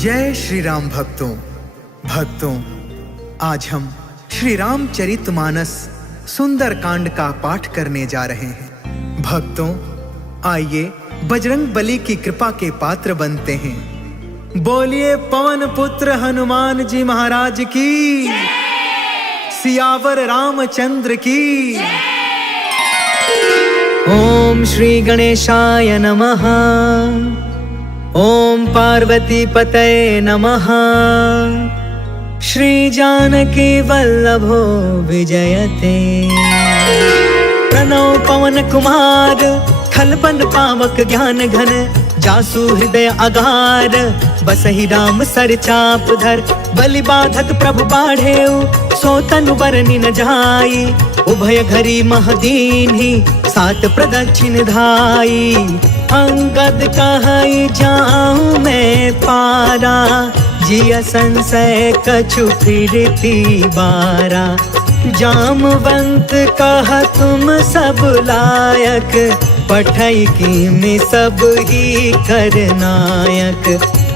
जय श्री राम भक्तों, आज हम श्री रामचरितमानस सुंदर कांड का पाठ करने जा रहे हैं। भक्तों, आइए बजरंग बली की कृपा के पात्र बनते हैं। बोलिए पवन पुत्र हनुमान जी महाराज की, सियावर रामचंद्र की। ओम श्री गणेशाय नमः। ओम पार्वती पतये नमः। श्री जानकी वल्लभो विजयते। प्रणव पवन कुमार, खलबन पावक ज्ञान घन। जासु हृदय अगार, बसहि राम सर चाप धर। बलि बाधक प्रभु बाढ़ेउ, सो तनु बरनि न जाई। उभय घरी महदीन्हि, सात प्रदक्षिण धाई। अंगद कहई जाऊं मैं पारा, जिया संशय कछु फिरती बारा। जामवंत कह तुम सब लायक, पठई की में सब ही करनायक।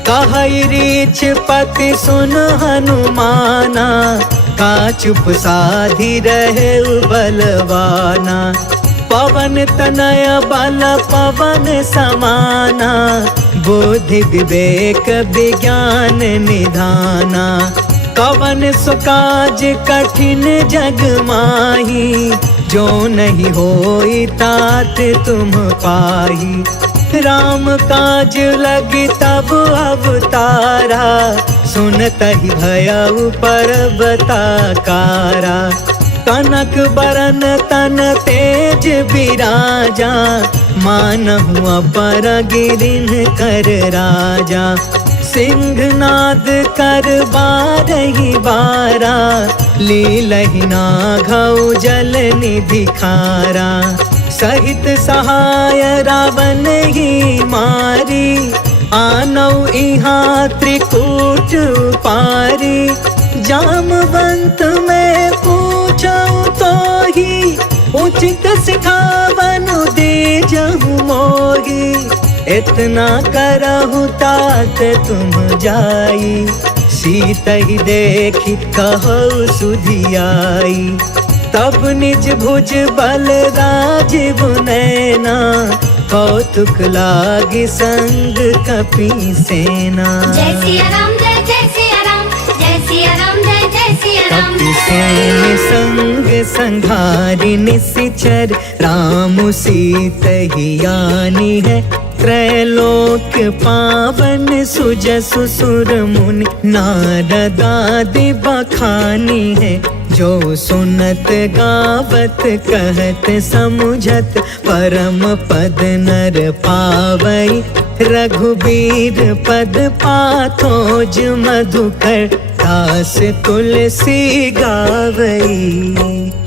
कहई रीछ पति सुन हनुमाना, का चुप साधी रहे बलवाना। पवन तनय बल पवन समाना, बुद्धि विवेक विज्ञान निधाना। कवन सुकाज कठिन जग माही, जो नहीं होई तात तुम पाही। राम काज लगी तब अवतारा, सुनतहि भयउ पर्वताकारा। कनक बरन तन तेज बिराजा, मानहु अपर गिरिन कर राजा। सिंहनाद कर बारहि बारा, लीलहि नाघउ जल निधि खारा। सहित सहाय रावण ही मारी, आनौ इहाँ त्रिकूट पारी। जामवंत में पूछऊं तो ही, उचित सिखावन दे जहु मोही। इतना करहु तात तुम जाई, सीतहि देखी कहु सुधियाई। तब निज भुज बल राजीव नैना, कौतुक लागी संग कपि सेना। जय सिया राम, जय जय सिया राम, जय सिया राम, जय जय सिया राम। कपि सेन संग संघारि निशिचर, राम सीतहि आनी है। त्रैलोक पावन सुजसु सुर मुनि, नारद आदि बखानी है। जो सुनत गावत कहत समुझत, परम पद नर पावई। रघुबीर पद पाथोज मधुकर, दास तुलसी गावई।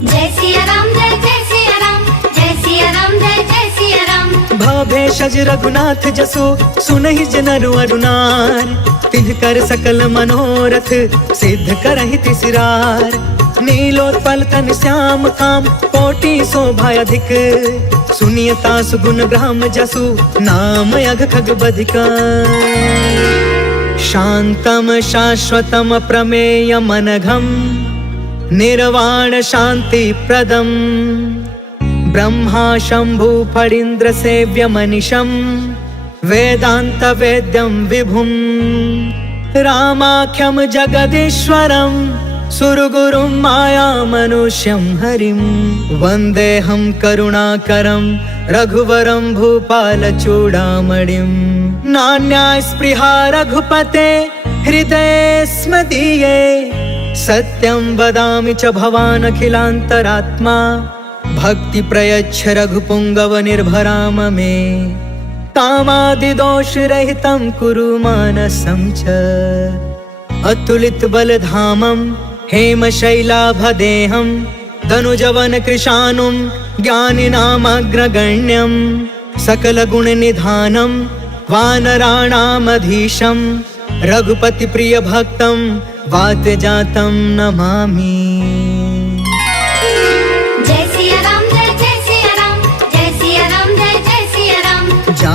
जय सिया राम, जय जय सिया राम, जय सिया राम, जय जय सिया राम। भवभेषज रघुनाथ जसु, सुनहि जनरु अरुनार। तिन्ह कर सकल मनोरथ, सिद्ध करहि तिसिरार। नीलोत्पल तन श्याम काम, कोटि शोभा अधिक। सुनियता सुगुण ग्राम जसु, नाम अघ खग बधिका। शांतम शाश्वतम प्रमेय मनघम, निर्वाण शांति प्रदम। ब्रह्मा शंभु फणीन्द्र सेव्य मनिषम, वेदांत वेद्यम विभुम। रामाख्यम जगदीश्वरम, सुरगुरुं माया मनुष्यं हरिं। वन्देऽहं करुणाकरं, रघुवरं भूपाल चूडामणिं। नान्या स्पृहा रघुपते, हृदये स्मदीये। सत्यं वदामि च भवान् अखिलान्तरात्मा, भक्ति प्रयच्छ रघुपुङ्गव निर्भराम मे। कामादिदोष रहितं कुरु मानसं च, अतुलित बलधामं हेमशैलाभदेहं। तनुजवन कृशानुं, ज्ञानिनामग्रगण्यं। सकलगुणनिधानं, वानराणामधीशं। रघुपति प्रिय भक्तं, वातजातं नमामि। जय सिया राम, जय जय सिया राम, जय सिया राम, जय जय सिया राम।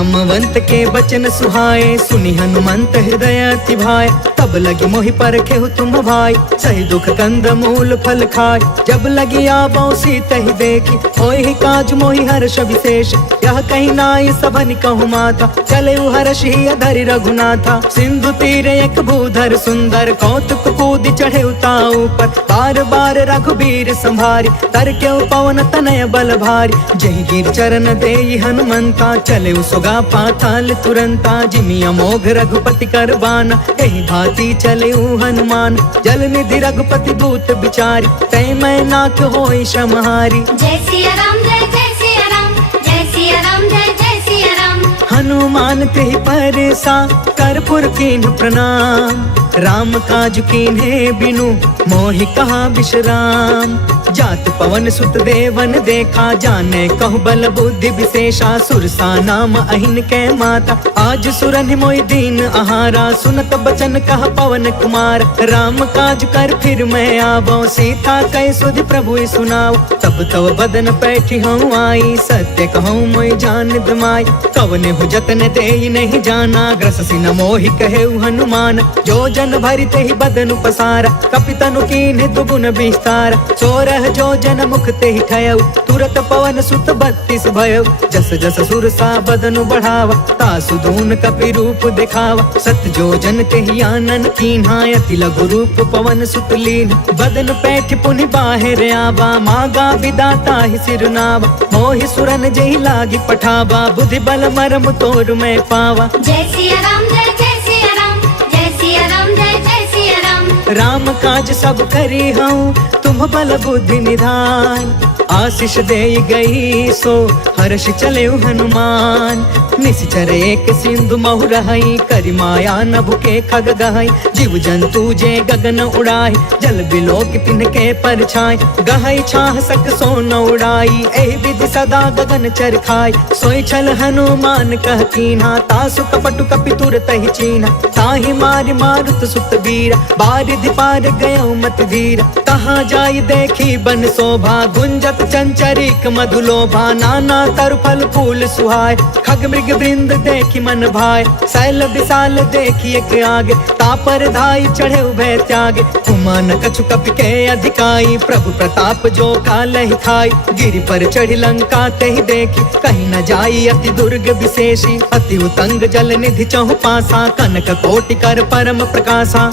जामवंत के बचन सुहाए, सुनि हनुमंत हृदय अति भाए। तब लगी मोहि परखेहु तुम भाई, सही दुख कंद मूल फल खाय। जब लगी आबो सीतहि देखी, होहि काज मोहि हर्ष विशेष। यह कहीं नाई सबनि कहु माथा, चले हर्ष ही अधरि रघुनाथा। सिंधु तीर एक भूधर सुंदर, कौतुक कूद चढ़े उताऊ पर। बार बार रघुबीर संभारी, तर के पवन तनय बल भारी। जहि गिर चरण देई हनुमंता, चले सुगा पाताल तुरंता। जिमि अमोघ रघुपति करबाना, एहि भांति चले हनुमान। जल निधि रघुपति दूत बिचारी, तै मैं नाथ होई समहारी। जय सिया राम जय सिया राम, जय सिया राम जय सिया राम। हनुमान तेहि परसा, कर्पूर कीन्ह प्रणाम। राम काज कीन्हे बिनु, मोहि कहा विश्राम। जात पवन सुत देवन देखा, जाने कहु बल बुद्धि विशेषा। सुरसा नाम अहिन के माता, आज सुरनि मोहि दीन आहारा। सुनत बचन कह पवन कुमार, राम काज कर फिर मैं आवो। सीता कै सुधि प्रभु सुनाओ, तब तव बदन पैठी हूँ आई। सत्य कहूँ मोहि जान दमाई, कवने हु जतन देहि नहीं जाना। ग्रससि न मोहि कहे हनुमान, जो जन भरि तेहि बदन पसारा। कपितनु कीन्ह दुगुन विस्तार, सोरह जो जन मुख तेहि ठयउ। तुरत पवन सुत 32 भयउ, जस जस सुरसा बदनु बढ़ावा। तासु दून कपि रूप दिखावा, सत जो जन तेहि आनन कीन्हा। अति लघु रूप पवन सुत लीन, बदन पैठ पुनि बाहिर आवा। मागा विदाता ही सिरनावा, मोहि सुरन जेहि लागी पठावा। बुद्धि बल मरम तोर मैं पावा। जय सिया राम जय सिया राम, जय सिया राम जय सिया राम। राम काज सब करी हूँ, तुम बल बुद्धि निधान। आशीष दे गई सो, हर्ष चले हनुमान। निश्चर एक सिंधु महु रहई, करि माया नभु के खग गहई। जीव जंतु जे गगन उड़ाई, जल बिलोक तिनके परछाई। गहई छाह सक सो न उड़ाई, एहि विधि सदा गगन चर खाई। सोई छल हनुमान कह कीन्हा, तासु कपटु कपि तुरत ही चीन्हा। ताहि मारि मारुत सुत वीरा, बारिधि पार गयो मत धीरा। कहाँ जाई देखी बन शोभा, गुंजत चंचरिक मधुलोभा। नाना तरु फल फूल सुहाय, खग मृग वृंद देखी मन भाय। शैल विशाल देखी एक आगे, तापर धाई चढ़े उभय त्यागे। उमान कछु कपि के अधिकाई, प्रभु प्रताप जो कालहि खाई। गिरि पर चढ़ी लंका तेहि देखी, कहीं न जाई अति दुर्ग विशेषी। अति उतंग जल निधि चहु पासा, कनक कोटि कर परम प्रकाशा।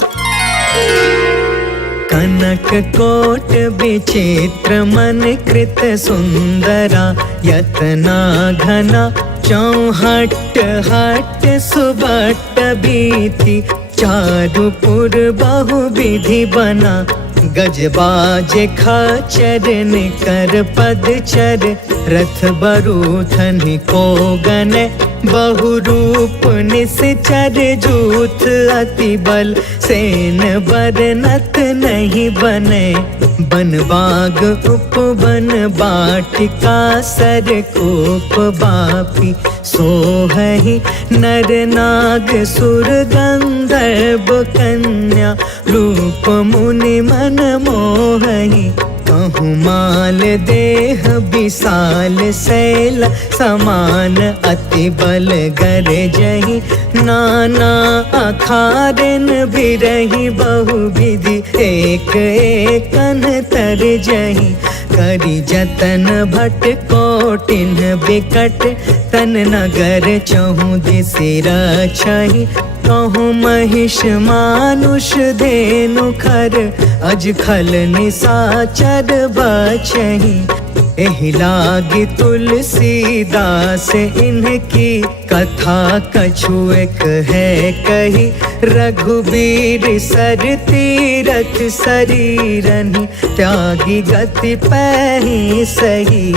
कनक कोट विचित्र मन कृत सुंदरा। यतना घना चौहट हट सुबट बीती। चारुपुर बहु विधि बना, गजबाज खचर निकर पदचर। रथ बरूथन को गन, बहु रूप निश्चर। जूथ अति बल, सेन बरनत नहीं बने। बन बाग उपवन बाटिका, सर कोप बापी। सोहहि नर नाग सुर गंधर्व कन्या। रूप मुनि मन मोहहि, कहूँ माल देह विशाल। शैल समान अति बल गरजहि, नाना अखारन बिरहि। बहु विधि एक एकन तरजहि। करि जतन भट कोटिन बिकट, तन नगर चहु दिसि रछहि। कहूँ महिष मानुष धेनु खर, अज खल निसाचर बचहि। एहि लागी तुलसीदास इनकी, कथा कछु एक है कही। रघुबीर सर तीरथ शरीरनि, त्यागी गति पैहि सही।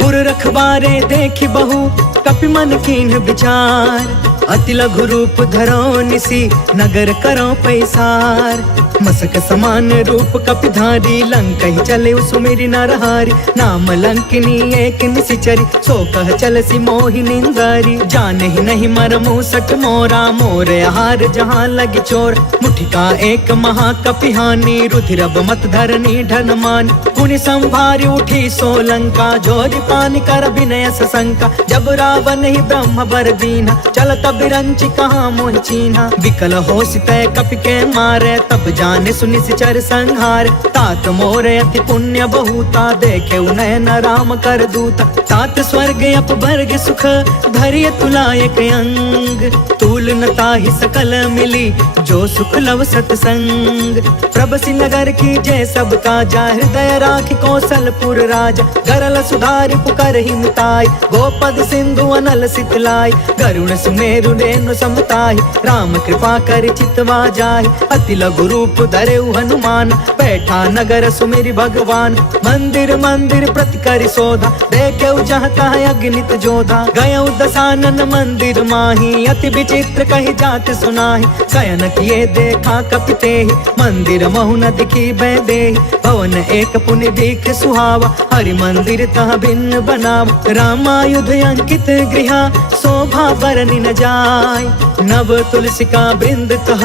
पुर रखवारे देखि बहु, कपि मन कीन्ह विचार। अति लघु रूप धरो निसी, नगर करो पैसार। मसक समान रूप कपिधारी, लंकहि चले सुमिरि नरहारी। नाम लंकिनी एक निशिचरी, सो कह चलसी मोहि निंदारी। जानहि नहीं मरमु सठ मोरा, मोर आहार जहाँ लग चोर। मुठिका एक महाकपिहानी, रुधिरब मत धरनी ढन मान। पुनि संभारी उठी सो लंका, जोरि पान कर विनय सशंका, जब रावण ही ब्रह्म बर दीना, चलत बिरंच कहाँ मोह चीन्हा। विकल हो सितय कपि के मारे, तब जाने सुनि सिचर संहार। तात मोरे अति पुण्य बहुता, देखे नयन राम कर दूता। तात स्वर्ग अपवर्ग सुख, धैर्य तुलायक अंग। तूल न ताहि सकल मिली, जो सुख लव सतसंग। प्रभसि नगर की जय सब काजा, हृदय राखि कौशलपुर राजा। गरल सुधारि पुकर ही मिताई, गोपद सिंधु अनल सितलाई। गरुण सुमेरु रेणु समताई, राम कृपा कर चितवा जाहि। अति लघु रूप धरेउ हनुमान, बैठा नगर सुमिरि भगवान। मंदिर मंदिर प्रति करि सोधा, देखेउ जहाँ तहाँ अगणित जोधा। गयउ दसानन मंदिर माही, अति विचित्र कहि जात सुनाहि। शयन किए देखा कपि तेहि, मंदिर महु न दिखी बैदेहि। भवन एक पुनि दीख सुहावा, हरि मंदिर तह भिन्न बनावा। रामायुध अंकित गृहा, शोभा बरनि न जाय। नव तुलसिका बृंद तह,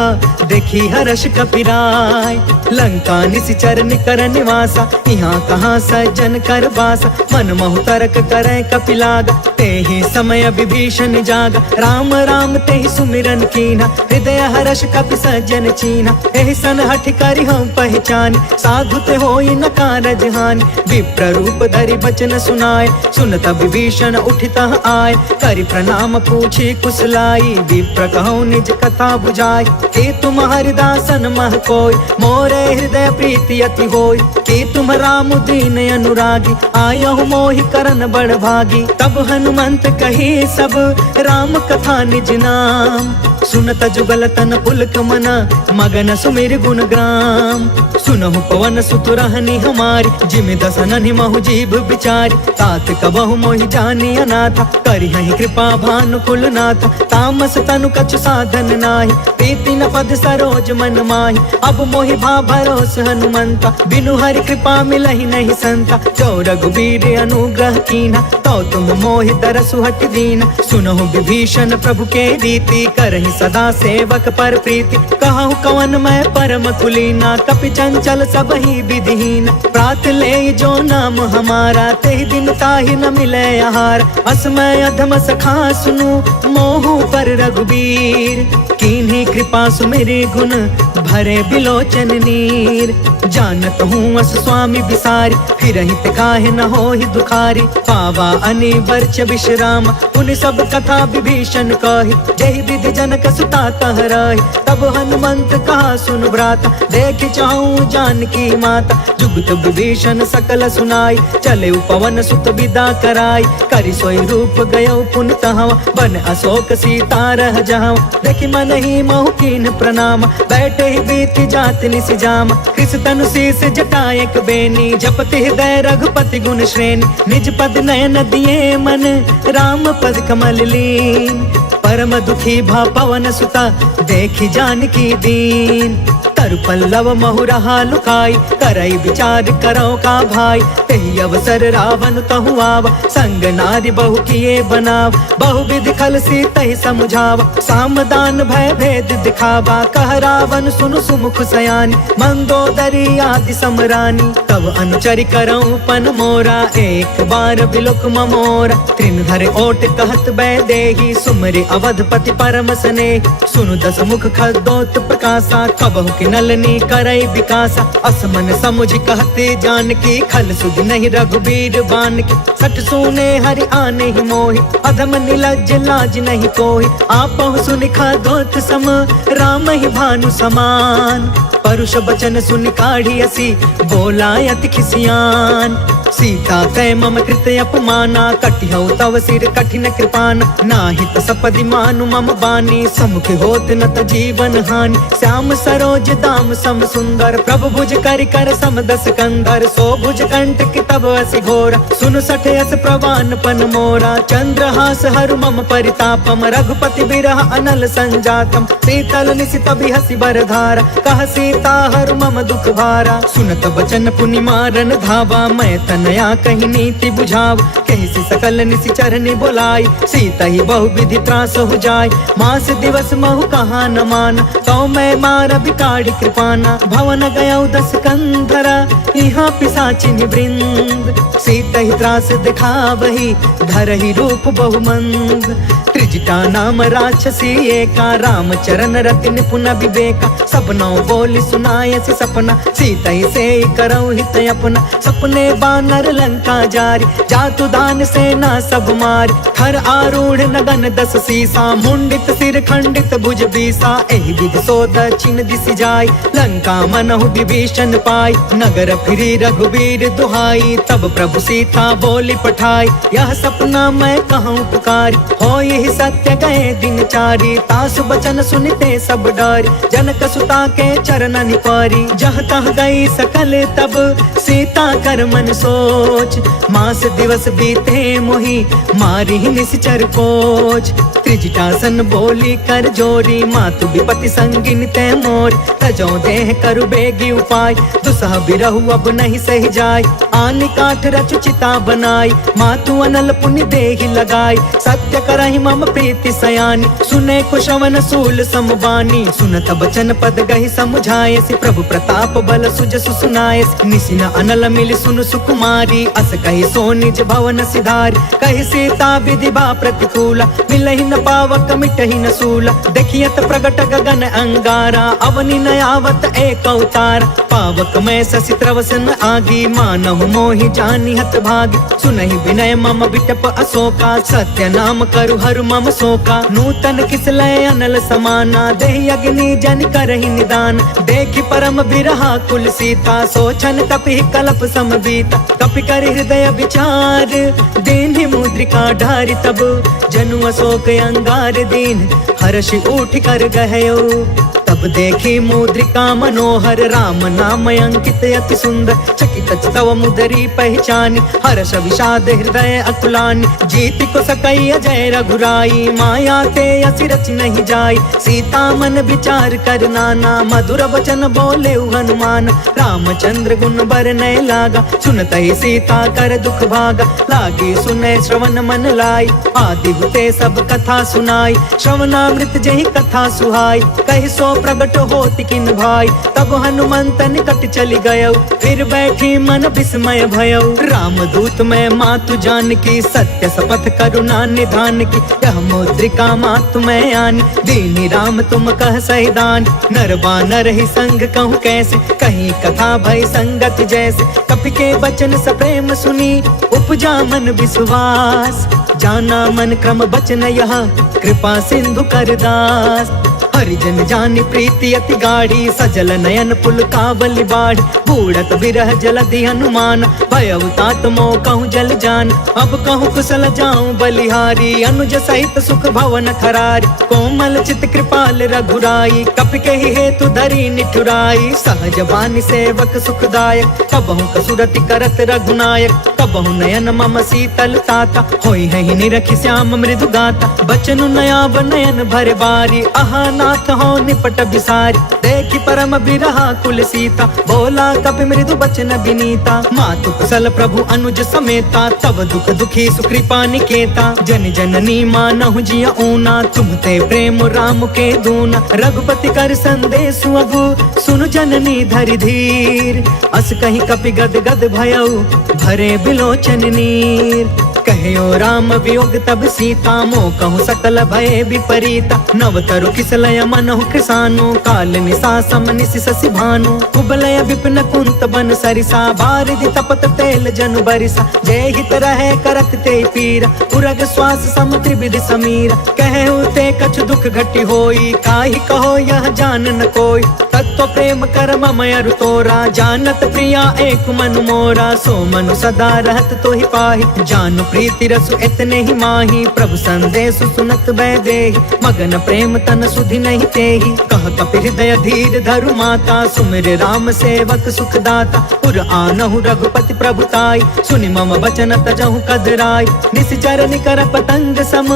देखी हर्ष कपिराय। लंका निशिचर निकर निवासा, यहाँ कहाँ सज्जन कर बासा। मन महु तर्क करे कपिलागा, तेहि समय विभीषण जागा। राम राम तेहि सुमिरन कीन्हा, हृदय हर्ष कपि सज्जन चीन्हा। एहि सन हठि करि हम पहचानी, साधु ते होई न कारज हानि। विप्र रूप धरि बचन सुनाए, सुनत विभीषण उठितः आए। करि प्रणाम पूछी कुशलाई, विप्र कहौ निज कथा बुझाई। कि तुम हरिदासन मह कोय, मोरे हृदय प्रीति अति होय। कि तुम राम दीन अनुरागी, आयहु मोहि करन बड़ भागी। तब हनुमंत कही सब, राम कथा निज नाम। सुनत जुगल तन पुलक मन, मगन सुमिर गुण ग्राम। सुनहु पवन सुत रहनी हमारी, जिमि दसन महु जीव बिचारी। तात कबहु मोहि जानी अनाथा, करिहहि कृपा भानुकुल नाथा। तामस तनु कछु साधन नाही, प्रीति न पद सरोज मन माही। अब मोहि भा भरोस हनुमंता, बिनु हरि कृपा मिलहि नहीं संता। जो रघुबीर अनुग्रह कीन्हा, तो तुम मोहि तरसु हट दीना। सुनहु विभीषण प्रभु के रीति, करहि सदा सेवक पर प्रीति। कहु कवन मैं परम कुलीना, कपि चंचल सब ही विधिहीन। प्रात ले जो नाम हमारा, तेहि दिन ताहि न मिले आहार। असमय अधम सखा सुनु, मोहु पर रघुबीर। कीन्ही कृपा सुमिरि गुण, भरे बिलोचन नीर। जानत हूँ अस स्वामी बिसारी, फिरहित काहे न होहि दुखारी। पावा अनिवर्च विश्राम, उन सब कथा विभीषण कही। जहि विधि जनक सुता तह रही, तब हनुमंत कहा सुन भ्राता। देख चाहूँ जानकी माता, जुगत विभीषण सकल सुनाई। चले पवन सुत विदा कराई, करि सोई रूप गयो पुन तहवा। बन अशोक सीता रह जहाँ, देखि मन ही महु कीन प्रणाम। बैठे ही बीत जात निस जाम, कृष तनु शीस जटायक बेनी। जपति हृदय रघुपति गुण श्रेणी, निज पद नयन दिए मन, राम पद कमल लीन। परम दुखी भा पवन सुता, देखि जानकी दीन। तरु पल्लव महु रहा लुकाई, करई विचार करो का भाई। तेहि अवसर रावण तहु आवा, संग नारी बहु किए बनाव। बहु विधि खल सीतहि समुझावा, सामदान भय भेद दिखावा। कह रावण सुनु सुमुख सयानी, मंदोदरी आदि समरानी। तब अनुचरि करऊं पन मोरा, एक बार बिलोक ममोरा। त्रिन धरे ओट कहत बैदेही, सुमरि अवधपति परम स्नेह। सुनु दस मुख खदोत प्रकाशा, कबहु कि नलनी करई विकासा। असमन समुझ कहते जानकी, खल सुध नहीं रघुबीर बानकी। सठ सुने हरि आने ही मोहि, अधम निलज्ज लाज नहीं कोहि। आपहु सुनि खदोत सम, राम ही भानु समान। परुष बचन सुनि काढ़ी असी, बोला अति खिसियान। सीता तय मम कृत अपमाना, कटिहउ तव सिर कठिन कृपाना। नाहित सपदि मानु मम बानी, समुख होत न त जीवन हानि। श्याम सरोज दाम सम सुंदर, प्रभु भुज करि कर सम दस कंधर। सो भुज कंटक तब असि घोरा, सुन सठ यस प्रवान पन मोरा। चंद्रहास हरु मम परितापम, रघुपति बिरह अनल संजातम। शीतल निशित बिहसि बरधारा, कह सीता हरु मम दुख भारा। सुनत बचन पुनि मारन धावा, मैं तन नया कहीं नीति बुझाव, कहीं सी सकल निसी चरनी बोलाई, सीता ही बहु विधि त्रास हो जाय। मास दिवस महु कहा न मान, तो मैं मार बिकाड़ी कृपाना। भवन गया 10 कंधरा, यहाँ पिशाचिन वृंद, सीता ही त्रास दिखावही, धरहि रूप बहुमंद। त्रिजटा नाम राक्षसी एका, राम चरण रति निपुण विवेका। सपनों बोली सुनाय से सपना, सीता ही से करौ हित अपना। सपने बानर लंका जारी, जातु दान सेना सब मारी। हर आरूढ़ नगन 10 सीसा, मुंडित सिर खंडित भुज बीसा। एहि विधि सो दक्षिण दिशि जाय, लंका मनहु विभीषण पाय। नगर फिरी रघुवीर दुहाई, तब प्रभु सीता बोली पठाई। यह सपना मैं कहूँ पुकारी, हो यही सत्य गए दिन चारी। तासु बचन सुनते सब डर, जनक सुता के चरण निपारी। जह तह गई सकल तब सीता कर मन सोच, मास दिवस बीते मोहि मारी निश्चर कोच। त्रिजटासन बोली कर जोरी, मातु विपति संगिन ते मोर। तजो देह करु बेगी उपाय, दुसह बिरहु अब नहीं सही जाय। आनि काठ रचु चिता बनाई, मातु अनल पुण्य देहि लगाई। सत्य करहि मम प्रीति सयानी, सुने कुशवन सूल समबानी। सुनत बचन पद गहि समझाए, से प्रभु प्रताप बल सुजसु सुनाए। निसिन अनल मिल सुनु सुकुमारी, अस कहि सो निज भवन सिधारी। कहि सीता विधि बा प्रतिकूला, मिलहि न पावक मिटहि न सूला। देखियत प्रगट गगन अंगारा, अवनि न आवत एक अवतार। पावक में शशि त्रवसन आगी, मानहु मोहि जानि हत भागी। सुनहि विनय मम बिटप अशोका, सत्य नाम करु हरु मम शोका। नूतन किसलय अनल समाना, देहि अग्नि जन करहि निदान। देखि परम बिरहा कुल सीता, सोचन कपि कलप समबीता। कपि कर हृदय विचार, दीन्हि मुद्रिका ढारि तब। जनु अशोक अंगार दीन, हर्षि उठ कर गहयो। तब देखी मुद्रिका मनोहर, राम नाम अंकित अति सुंदर। चकित तव मुदरी पहचानी, हर्ष विषाद हृदय अकुलानी। जीति को सकई अजय रघुराई, माया ते असि रचि नहीं जाई। सीता मन विचार कर नाना, मधुर वचन बोले हनुमान। रामचंद्र गुण बरनय लागा, सुनतहि सीता कर दुख भागा। लागी सुनय श्रवण मन लाई, आदि हुते सब कथा सुनाई। श्रवणामृत जहि कथा सुहाई, कहि सो प्रगट होति किन भाई। तब हनुमंत निकट चली गयो, फिर बैठी मन विस्मय भयो। राम दूत में मातु जान की, सत्य शपथ करुणा निधान की। यह मुद्रिका मातु में आनी, दीनी राम तुम कह सही दान। नर बानर ही संग कहूँ कैसे, कहीं कथा भय संगत जैसे। कपि के बचन सप्रेम सुनी, उपजा मन विश्वास। जाना मन क्रम बचन यह, कृपा सिंधु कर दास। हरिजन जानि प्रीति अति गाढ़ी, सजल नयन पुल कावली बाढ़। बूढ़त बिरह जलधि हनुमान, भयउ तात मोह कहूँ जल जान। अब कहूँ कुशल जाऊं बलिहारी, अनुज सहित सुख भवन खरारी। कोमल चित कृपाल रघुराई, कपि के हेतु धरी निठुराई। सहज बानी सेवक सुखदायक, कबहु कसुरति करत रघुनायक। कबहु नयन मम शीतल ताता, होई है निरखि श्याम मृदु गाता। बचनु नयाब नयन भर बारी, आहा नाथ हो निपट बिसारी। देखि परम बिरहा कुल सीता, बोला कपि मृदु बचन विनीता। मातु कुशल प्रभु अनुज समेता, तब दुख दुखी सुकृपा निकेता। जन जननी मानहु जिया ऊना, तुम्हते प्रेम राम के दूना। रघुपति कर संदेशु अबु, सुनु जननी धरि धीर। अस कहीं कपि गद गद भयउ, भरे बिलोचन नीर। कहो राम वियोग तब सीता, मोह कहूँ सकल भय विपरीता। नव तरु किसलय मनहु कृसानु, काल निशा सम निशि शशि भानु। कुबलय विपिन कुंत बन सरिसा, बारिधि तपत तेल जनु बरिसा। जय हित रहे करत ते पीरा, उरग श्वास सम त्रिविधि समीरा। कहु ते कछु दुख घटी होई, काहि कहो यह जान न कोई। तत्व प्रेम कर मम अरु तोरा, जानत प्रिया एक मनु मोरा। सो मनु सदा रहत तो ही पाहि, जानु प्रीति रसु इतने ही माही। प्रभु संदेश सुनत बै देहि, मगन प्रेम तन सुधि नहीं तेहि। कह कपि हृदय धीर धरु माता, सुमिर राम सेवक सुखदाता। पुर आनहु रघुपति प्रभुताई, सुनि मम वचन तजहु कदराई। निश्चर निकर पतंग सम,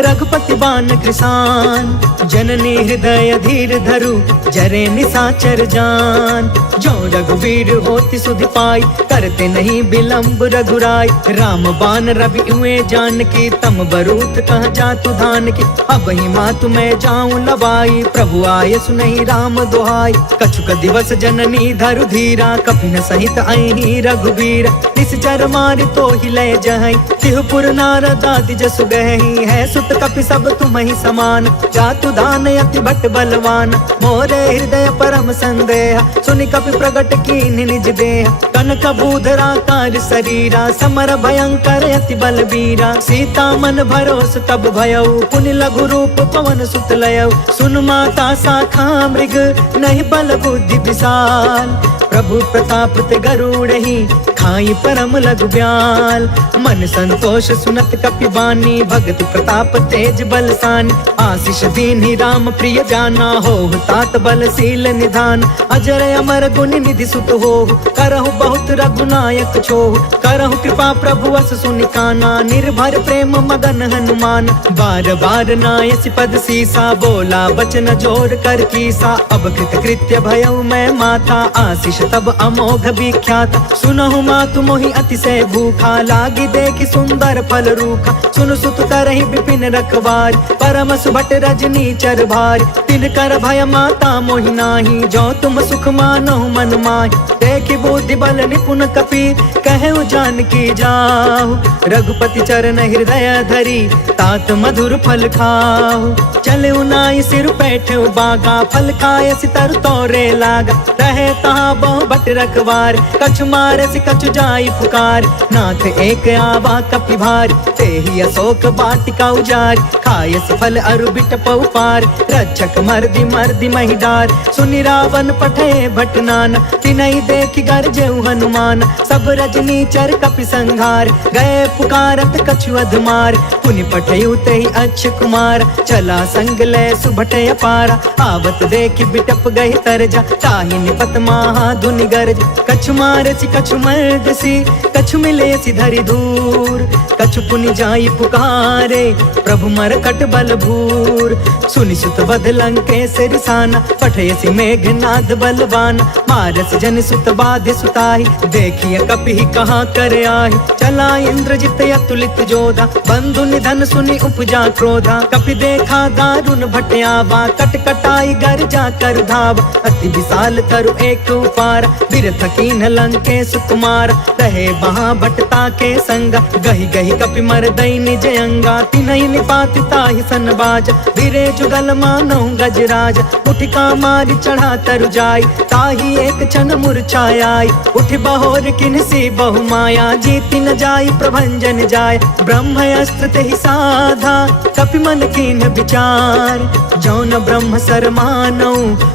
रघुपति बान कृसान। जननी हृदय धीर धरु, जरे निशाचर निशाचर जान। जो रघुवीर होति सुधि पाई, करते नहीं विलंब रघुराई। राम बान रवि हुए जान की, तम बरूत कह जातु धान की। अब ही मातु मैं जाऊं लवाई, प्रभु आय सुनहि राम दुहाई। कछुक दिवस जननी धरु धीरा, कपिन सहित अहि रघुवीर। निश्चर मारि तो ही लय जहई, तिहुपुर नारद आदि जसु गहई। है सुत कपि सब तुम्हि समान, जातु दान अति भट बलवान। मोरे हृदय परम संदेह, सुनि कपि प्रगट कीन्हि निज देह। कनक बूधरा कार शरीरा, समर भयंकर अति बलबीरा। सीता मन भरोस तब भयउ, पुनि लघु रूप पवन सुत लयउ। सुन माता शाखा मृग, नहीं बल बुद्धि विशाल। प्रभु प्रताप ते गरुड़हि, खाई परम लघु ब्याल। मन संतोष सुनत कपि बानी, भगति प्रताप तेज बलसानी। आशीष दीन्हि राम प्रिय जाना, होहु तात बलशील निधान। अजर अमर गुण निधि सुत होहु, करहु बहुत रघुनायक छोहु। करहु कृपा प्रभु अस सुनि काना, निर्भर प्रेम मगन हनुमान। बार बार नायसि पद सीसा, बोला बचन जोर कर कीसा। अब कृत कृत्य भयउ मैं माता, आशीष तब अमोघ विख्यात। सुनहु मातु मोहि अतिशय भूखा, लागी देखि सुंदर फल रूखा। सुन सुत करहि विपिन रखवार, परम सुभट रजनी चर भार। तिन कर भय माता मोहि नाही, जो तुम सुख मानहु मन माहि। देखि बुद्धि बल निपुण कपि, कहु जानकी जाहु। रघुपति चरण हृदय धरी, तात मधुर फल खाहु। चले नाई सिर बैठे बागा, फल खाए सितर तोरे लागा। रहे तहाँ बहु भट रखवार, कछु मारे से कछु जाई पुकार। नाथ एक आवा कपि भार, तेहि अशोक वाटिका उजारी। खायस फल अरु बिटपउ पार, रक्षक मर्दि मर्दि महि डार। सुनि रावण पठे भट नाना, तिनहि देखि गरजेउ हनुमान। सब रजनी चर कपि संघार, गए पुकारत कछु अधमार। पुनि पठेउ तेहि अक्ष कुमार, चला संग लय सुभट अपारा। आवत देखि बिटप गहि तरजा, ताहि निपत महा धुनि गरज। कछु मारसि कछु मर्दसि, कछु मिलेसि धरि दूर। कछु पुनि जाई पुकारे, प्रभु मरकट बल भूर। सुनि सुत बध लंकेश रिसाना, पठयसि मेघनाद बलवान। मारस जन सुत बाधि सुताहि, देखिए कपि कहाँ कर आहि। चला इंद्रजित अतुलित जोधा, बंधु निधन सुनि उपजा क्रोधा। कपि देखा दारुण भट आवा, कट कटाई गर जा कर धावा। अति विशाल तरु एक उपार, बिरथ कीन लंकेश कुमार। रहे वहाँ भटता के संगा, गहि गहि कपि मरदई निज अंगा। तिनहि निपाति ताहि सन बाजा, बिरे जुगल मानहु गजराज। उठिका मारि चढ़ा तरु जाई, ताहि एक क्षण मूर्छाई। उठ बहोर किन्सी बहु माया, जीति न जाई प्रभंजन जाय। ब्रह्म अस्त्र तेहि साधा, कपि मन कीन विचार। जौन ब्रह्म सर मानौ,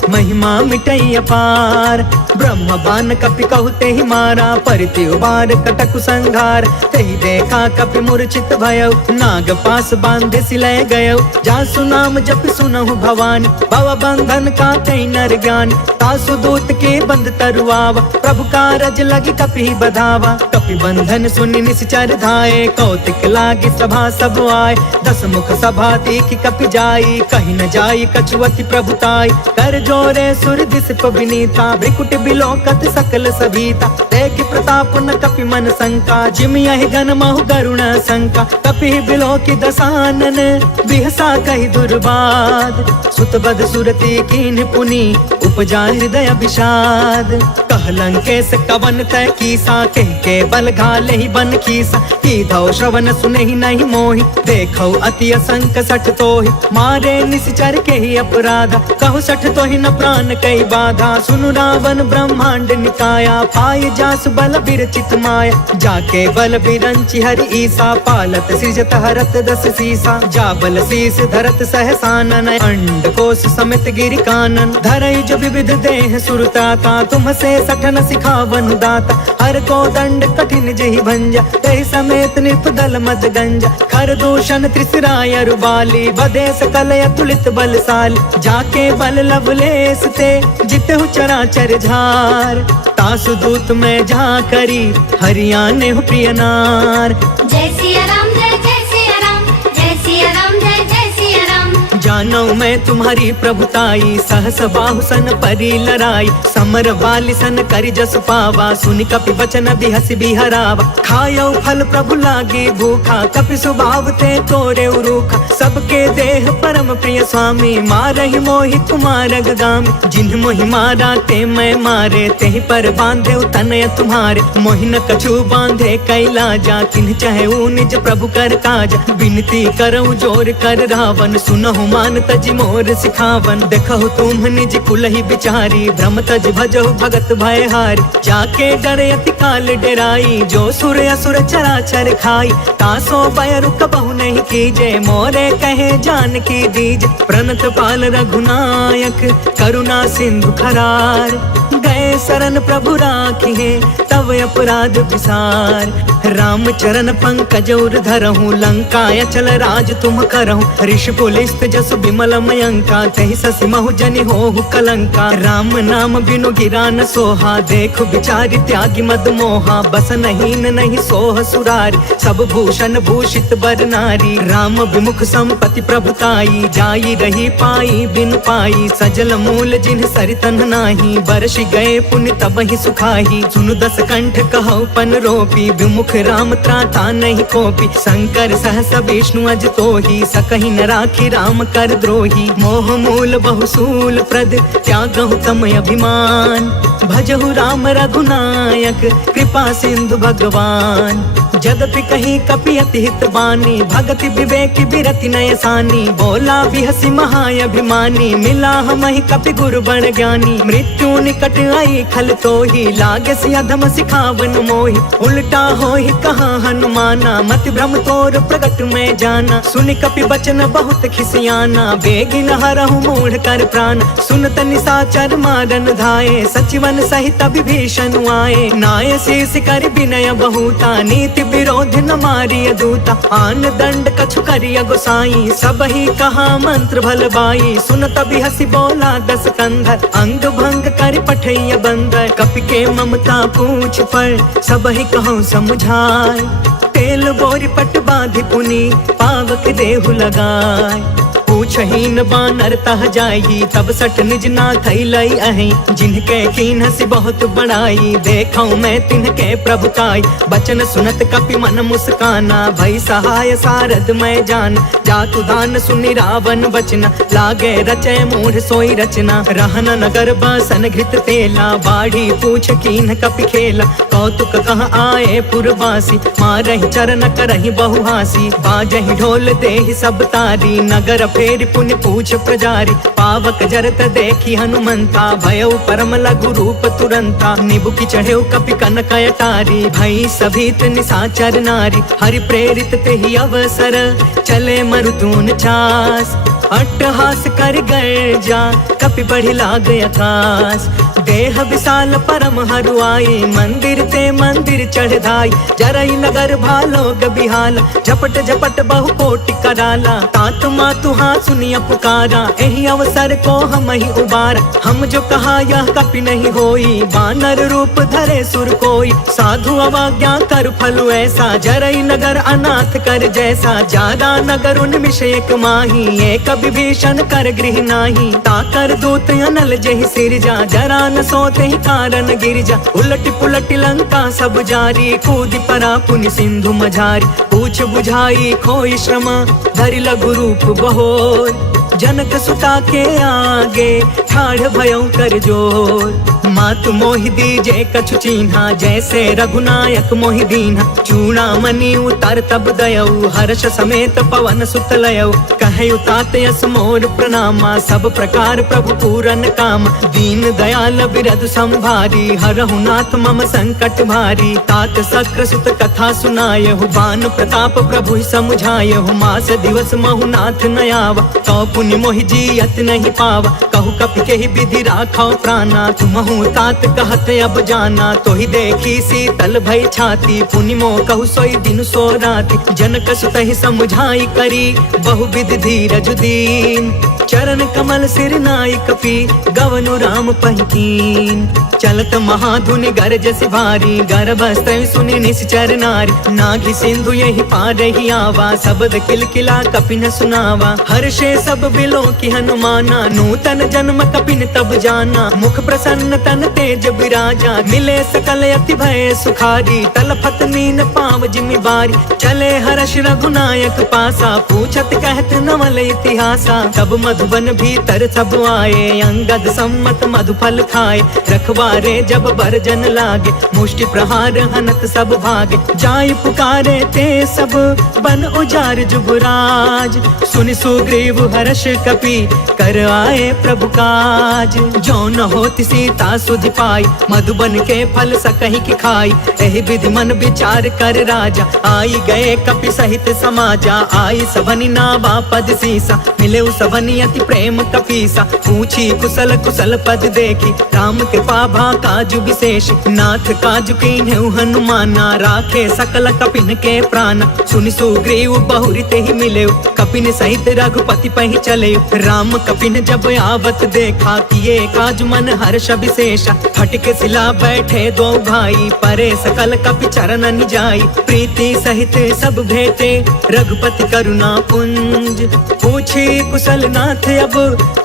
महिमा मिटई अपार। ब्रह्म बान कपि कहु तेहि मारा, परिति उबार कटकु संघार। तेहि देखा कपि मूर्छित भयउ, नाग पास बांधे सिलय गयउ। जासु नाम जप सुनहु भवानी, भव बंधन काटई नर ज्ञानी। तासु दूत के बंध तरुआवा, प्रभु कारज लगी कपि बधावा। कपि बंधन सुनि निश्चर धाये, कौतिक लागी सभा सब आए। दस मुख सभा देखि कपि जाई, कहि न जाई कछुअति प्रभुताई। कर जोरे सुर दिसप विनीता, भ्रिकुट बिलोकत सकल सभीता। देखि प्रताप न कपि मन शंका, जिम यहि गन महु गरुण शंका। कपि बिलोकि दसानन, बिहसा कहि दुर्बाद। सुत बध सुरति कीन्ह पुनि, उपजा हृदय विषाद। कह लंकेश कवन तय कीसा, कह के बल घाले ही बन कीसा। कीधौ श्रवण सुनहि नहीं मोहि, देखौ अति असंक सठ तोहि। मारे निश्चर के ही अपराधा, कहु सठ तोहि न प्राण कई बाधा। सुनु रावण ब्रह्मांड निकाया, पाय जासु बल बिरचित माया। जाके बल बिरंचि हरि ईसा, पालत सृजत हरत दस सीसा। जा बल शीस धरत सहसानन, अंड कोश समित गिरि कानन। धरई जो विविध देह सुरताता, तुम से सठन सिखावन दाता। हर को दंड कठिन जहि भंजा, तेहि समेत निप दल मद गंजा। खर दूषण त्रिसराय रुबाली, बधे सकल अतुलित बलशाली। जाके बल लवलेस ते, जितहु चराचर झार। तासु दूत में जा करी, हरियाणे हो प्रिय नार। जय सिया राम, जय जय सिया राम, जय सिया राम, जय जय सिया राम। जानो मैं तुम्हारी प्रभुताई, सहस बाहु सन परी लड़ाई, समर वाली सन करि जस पावा, सुनि कपि वचन बिहसि बिहरावा। खायो फल प्रभु लागी भूखा, कपि स्वभाव ते तोरे उरूखा, सबके देह परम प्रिय स्वामी, मारहि मोहि कुमार गगामी। जिन्ह मोहि मारा ते मैं मारे, तेहि पर बांधे तनय तुम्हारे, मोहि न कछु बांधे कैलाजा, किन्ह चाहे निज प्रभु कर काज। विनती करऊं जोर कर रावण, सुनहु मान तज मोर सिखावन। देखहु तुम निज कुलहि बिचारी, भ्रम तज भजहु भगत भय हारी। जाके डरे अति काल डेराई, जो सुर असुर चराचर खाई। तासो भय कबहु नहीं कीजे, मोरे कहे जान की दीज। प्रणत पाल रघुनायक, करुणा सिंधु खरार, गए शरण प्रभु राखिए, तब अपराध विसार। राम चरण पंकज उर धरहु, लंका अचल राज तुम करहु। ऋषि पुलिस्त जसु बिमल मयंका, तहि ससि महु जनि होहु कलंका। राम नाम बिनु गिरा न सोहा, देखु बिचारी त्यागी मद मोहा। बस नहीं सोह सुरारी, सब भूषण भूषित बर नारी। राम विमुख संपत्ति प्रभुताई, जाई रही पाई बिनु पाई। सजल मूल जिन्ह सरितन नाही, बरसि गए पुण्य तबहि सुखाही। सुनु दस कंठ कहु पन रोपी, विमुख राम त्राता नहीं कोपी। शंकर सहस विष्णु अज तोही, सकहि न राखी राम कर द्रोही। मोह मूल बहुसूल प्रद, त्यागहु तम अभिमान। भजहु राम रघुनायक, कृपा सिंधु भगवान। जदपि कहीं कपि अति हित बानी, भगति विवेक बिरति नय सानी। बोला बिहसि महाअभिमानी, मिला हमहि कपि गुरु बड़ ज्ञानी। मृत्यु निकट आई खल तोही, लागे सि अधम सिखावन मोही। उल्टा होहि कहा हनुमाना, मति भ्रम तोर प्रगट में जाना। सुनि कपि बचन बहुत खिसियाना, बेगिन हरहु मूढ़ कर प्राण। सुनत निशाचर मारन धाये, सचिवन सहित विभीषण आए। नाय शीस कर विनय बहुता, नीति विरोध न मारिय दूता। आन दंड कछु करिय गोसाई, सबहि कहा मंत्र भल बाई। सुनत बिहसि बोला दस कंधर, अंग भंग कर पठैय बंदर। कपि के ममता पूछ पर, सबहि कहूँ समझाय। तेल बोरी पट बांधि पुनि, पावक देहु लगाय। पूछहीन बानर तह जाई, तब सठ निज नाथ लई अहि। जिनके कीन्हसि बहुत बड़ाई, देखऊं मैं तिनके प्रभुताई। बचन सुनत कपि मन मुस्काना, भई सहाय सारद मैं जान। जातु दान सुनि रावण बचना, लागे रचय मूढ़ सोई रचना। रहन नगर बासन घृत तेला, बाढ़ी पूछ कीन्ह कपि खेला। कौतुक कह आए पुरवासी, मारहि चरण करहि बहुहासी। बाजहि ढोल देहि सब तारी, नगर फेरि पुण्य पूछ प्रजारी। पावक जरत देखी हनुमंता, भयउ परम लघु रूप तुरंता। निबुकि चढ़ेउ कपि कनक अटारी, भई सभीत निशाचर नारी। हरि प्रेरित तेहि अवसर, चले मरुतून चास। अट्टहास कर गर्जा, कपि बढ़ि लाग आकाश। देह विशाल परम हरुआई, मंदिर ते मंदिर चढ़ धाई। जरई नगर भालोग बिहाला, झपट झपट बहु कोटि कराला। तात मातु हाँ सुनिया पुकारा, एहि अवसर को हम ही उबारा। हम जो कहा यह कपि नहीं होई, बानर रूप धरे सुर कोई। साधु अवज्ञा कर फलु ऐसा, जरई नगर अनाथ कर जैसा। जारा नगर उन्मिष एक माही, एक विभीषण कर गृह नाही। ताकर दूत अनल जहि सिरजा, जरा न सोते ही कारण गिरजा। उलट पुलट लंका सब जारी, कूदि परा पुनि सिंधु मझारी। पूछ बुझाई खोई श्रम, धरि लघु रूप बहोर। जनक सुता के आगे, ठाढ़ भयउ कर जोर। मातु मोहि दीजे कछु चीन्हा, जैसे रघुनायक मोहि दीन्हा। चूड़ामणि उतर तब दयऊ, हर्ष समेत पवन सुत लयऊ। कहयु तात यस मोर प्रणामा, सब प्रकार प्रभु पूरन काम। दीन दयाल बिरधु संभारी, हरहु नाथ मम संकट भारी। तात सक्र सुत कथा सुनायहु, बान प्रताप प्रभु समुझायहु। मास दिवस महु नाथ न आवा, कौ पुनि मोहि जियत नहीं पावा। कहु कपि के ही विधि राखो प्राणा, तुमहु तात कहत अब जाना। तो ही देखी शीतल भई छाती, पुनि मो कहु सोई दिन सो राति। जनक सुत ही समुझाई करी, बहुविध धीरज दीन। चरण कमल सिर नाई कपि, गवनु राम पहिकीन। चलत महाधुनि गरजसि भारी, गर्भस्थ सुनि निश्चर नारी। नाघि सिंधु यही पार ही आवा, शब्द किलकिला कपिन सुनावा। हर्षे सब बिलो की हनुमाना, नूतन जन्म कपिन तब जाना। मुख प्रसन्न तन तेज विराजा, मिले सकल अति भय सुखारी। तलफत नीन पाव जिमि बारी, चले हर्ष रघुनायक पासा। पूछत कहत नवल इतिहासा, तब मधुबन भीतर सब आए। अंगद सम्मत मधुफल खाए, रखवारे जब बरजन लागे। मुष्टि प्रहार हनत सब भागे, जाय पुकारे ते सब बन उजार जुगराज। सुनि सुग्रीव हर्ष कपि, कर आए प्रभु काज। जो न होति सीता सुधि पाई, मधुबन के फल सकहि की खाई। एहि विधि मन विचार कर राजा, आई गए कपि सहित समाजा। आई सबनि नावा पद सीसा, मिले सबनि अति प्रेम कपीसा। पूछी कुशल कुशल पद देखी, राम कृपा भा काजु विशेष। नाथ काजु कीन्हु हनुमाना, राखे सकल कपिन के प्राण। सुनि सुग्रीव बहुरी ते ही मिले, कपिन सहित रघुपति पहि चले। राम कपिन जब आवत देखा, किए काज मन हर्ष विशेषा। फटके सिला बैठे दो भाई, परे सकल कपि चरण जाई। प्रीति सहित सब भेटे, रघुपति करुणा पुंज। पूछी कुशल नाथ अब,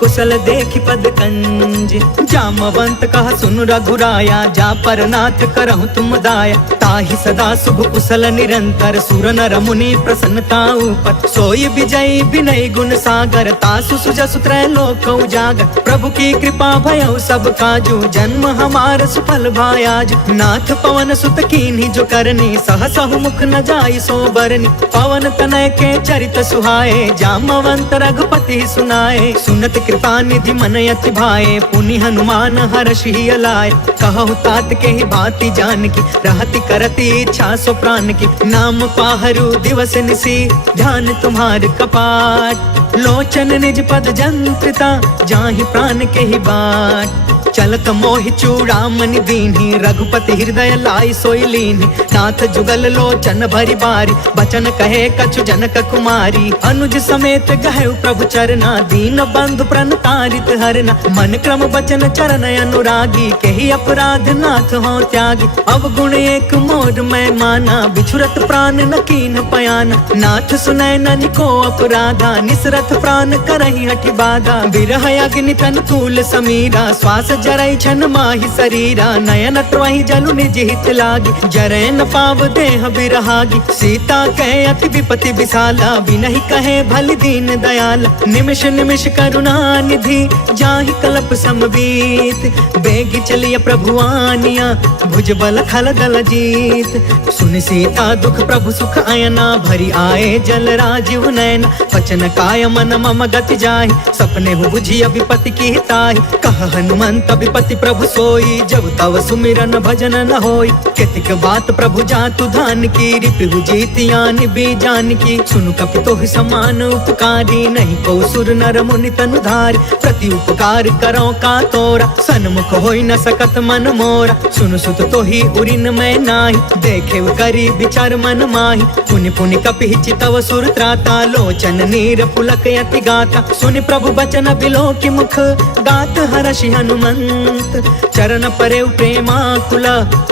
कुशल देखि पद कंज। जामवंत कहा सुन रघुराया, जा पर नाथ करहु तुम दाया। ताहि सदा शुभ कुशल निरंतर, सुर नर मुनि प्रसन्नता ऊपर। सोई विजयी विनय गुण सागर, तासु सुजसु त्रैलोक उजागर। प्रभु की कृपा भयउ सब काजू, जन्म हमार सुफल भायाज। नाथ पवन सुत कीन्ही जो करनी, सहसहु मुख न जाई सो बरनी। पवन तनय के चरित सुहाए, जामवंत रघुपति सुनाए। सुनत कृपा निधि मन अति भाए, पुनि हनुमान हर्षि अलाए। कहु तात के ही भांति जान की, रहति करति इच्छा सो प्राण की। नाम पाहरु दिवस निसी, ध्यान तुम्हार कपाट। लोचन निज पद जंत्रिता, जाहि प्राण के ही बाट। चलत मोहि चूड़ामणि दीन्ही, रघुपति हृदय लाई सोई लीन्ही। नाथ जुगल लोचन भरी बारी, बचन कहे कछु जनक कुमारी। अनुज समेत गहु प्रभु चरना, दीन बंधु प्रण तारित हरना। मन क्रम बचन चरण अनुरागी, केहि अपराध नाथ हो त्यागी। अवगुण एक मोर मैं माना, बिछुरत प्राण न कीन्ह पयाना। नाथ सुनय ननिको अपराधा, निसरथ प्राण करहि हठि बाधा। बिरह अग्नि तन तूल समीरा, श्वास जरई छन माहि शरीरा। नयन त्वहि जलु निज हित लागी, जरै न पाव देह बिरहागी। सीता कहे अति विपति विशाला, बिनहि कहे भल दीन दयाला। निमिष निमिष करुणा निधि, जाहि कल्प समबीत। बेगी चलिय प्रभु आनिया, भुज बल खल दल जीत। सुनि सीता दुख प्रभु सुख अयना, भरी आए जल राजीव नयना। वचन काय मन मम गति जाहि, सपने हु बुझिय विपति की ताहि। कह हनुमंत विपति प्रभु सोई, जब तव सुमिरन भजन न होई। केतिक बात प्रभु जातु धान की, रिपु जीतियानि बीजान की। सुनु कपि तोहि समान उपकारी, नहीं को सुर नर मुनि तनु धारी। प्रति उपकार करो का तोरा, सन्मुख होई न सकत मन मोरा। सुनु सुत तोहि उरिन मैं नाही, देखे करी विचार मन माही। पुनि पुनि कपि चितव सुर त्राता, लोचन नीर पुलक यति गाता। सुनि प्रभु बचन बिलो की मुख, गात हर्षि हनुमंत। चरण परे प्रेमाकुल,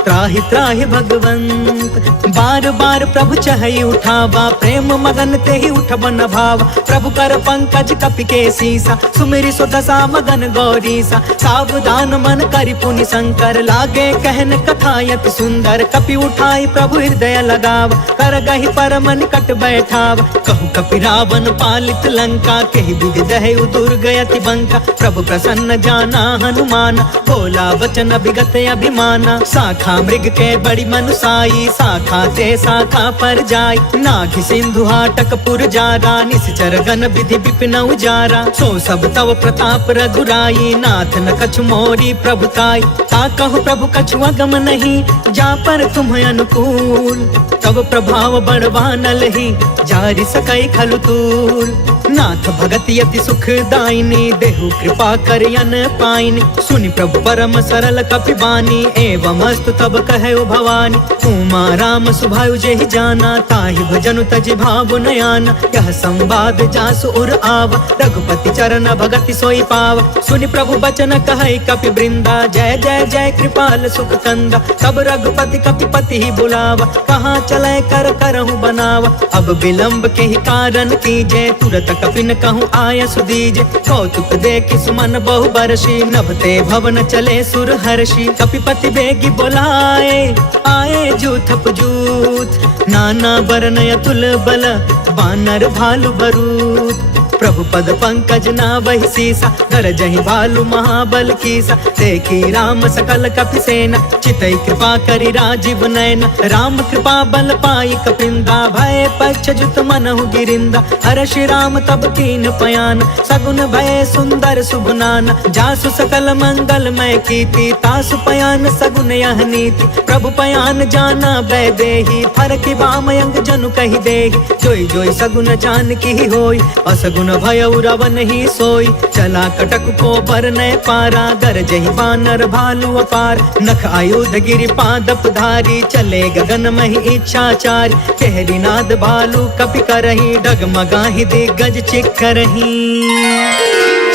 त्राहि त्राहि भगवंत। बार बार प्रभु चहई उठावा, प्रेम मगन ते ही उठबन भावा। प्रभु कर पंकज कपि के सीसा, सुमिरि सो दशा मगन गौरीसा। सावधान मन करि पुनि शंकर, लागे कहन कथा यति सुंदर। कपि उठाई प्रभु हृदय लगावा, कर गहि परम निकट बैठावा। कहु कपि रावण पालित लंका, केहि विधि दहु दुर्ग यति बंका। प्रभु प्रसन्न जाना हनुमान, बोला वचन विगत अभिमाना। शाखा मृग के बड़ी मनुसाई, शाखा ते शाखा पर जाई। नाघि सिंधु हाटक पुर जारा, निश्चर गण विधि विपिन उजारा। सो सब तव प्रताप रघुराई, नाथ न कछु मोरी प्रभुताई। ता कहु प्रभु कछु अगम नहीं, जा पर तुम अनुकूल। तब प्रभाव बड़वान लही, जारि सकै खलु तूल। नाथ भगत यति सुख दायिनी, देहु कृपा कृपा करियन पाइन। सुनि प्रभु परम सरल कपि बानी, एवं अस्तु तब कहे भवानी। उमा राम सुभायु जेहि जाना, ताहि भजनु तजि भाव नयाना। यह संवाद जासु उर आवा, रघुपति चरण भगति सोई पावा। सुनि प्रभु बचन कहै कपि वृंदा, जय जय जय कृपाल सुख कंदा। तब रघुपति कपिपति ही बुलावा, कहाँ चले कर करहु बनावा। अब विलंब के ही कारण कीजे, तुरत कपिन कहूँ आय सुदीजे। कौतुक देखि सुमन बहु बरसी, नभते भवन चले सुर हर्षि। कपिपति बेगी बोलाए, आए जूथप जूथ। नाना बरन अतुल बल, बानर भालु बरूथ। प्रभु पद पंकज नावहि सीसा, गरजहि भालु महाबल कीसा। देखी राम सकल कपि सेना, चितई कृपा करि राजीव नयना। राम कृपा बल पाई कपिंदा, भय पश्चात मनहु गिरिंदा। हर्षि राम तब कीन पयान, सगुन भय सुंदर शुभ नाना। जासु सकल मंगल मय कीर्ति, तासु पयान सगुन यह नीति। प्रभु पयान जाना बै देहि, फरकि बामयंग जनु कहि देहि। जोई जोई सगुन जान की होई, असगुन भयउ रावण ही सोई। चला कटक को बरनय पारा, गरजहि बानर भालु अपार। नख आयुध गिरि पादप धारी, चले गगन महि इच्छाचारी। केहरी नाद भालु कपि करहि, डगमगाहि दिग्गज चिक्करहि।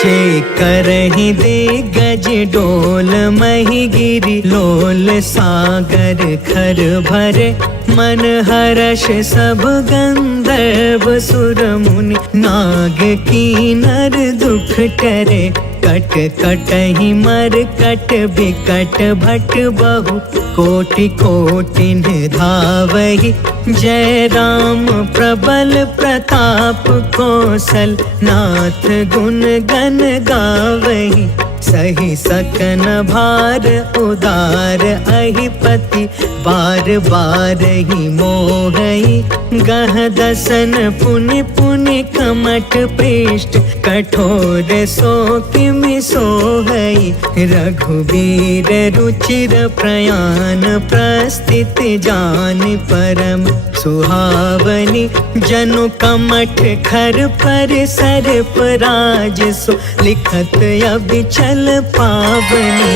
चेकरहि दिग्गज डोल महि गिरि, लोल सागर खर भरे। मन हर्ष सब गंधर्व सुर मुनि, नाग कीनर दुख टरे। कट कटहि मर कट बिकट भट बहु, कोटि कोटि धावहि। जय राम प्रबल प्रताप कौशल, नाथ गुण गण गावहि। सही सकन भार उदार अहिपति, बार बार ही मोहई। गह दसन पुनि पुनि कमठ पृष्ठ, कठोर सो किमि सोहई। रघुवीर रुचिर प्रयाण, प्रस्थित जान परम सुहावनी। जनु कमठ खर पर सर्प राज सो, लिखत अबिचल पावनी।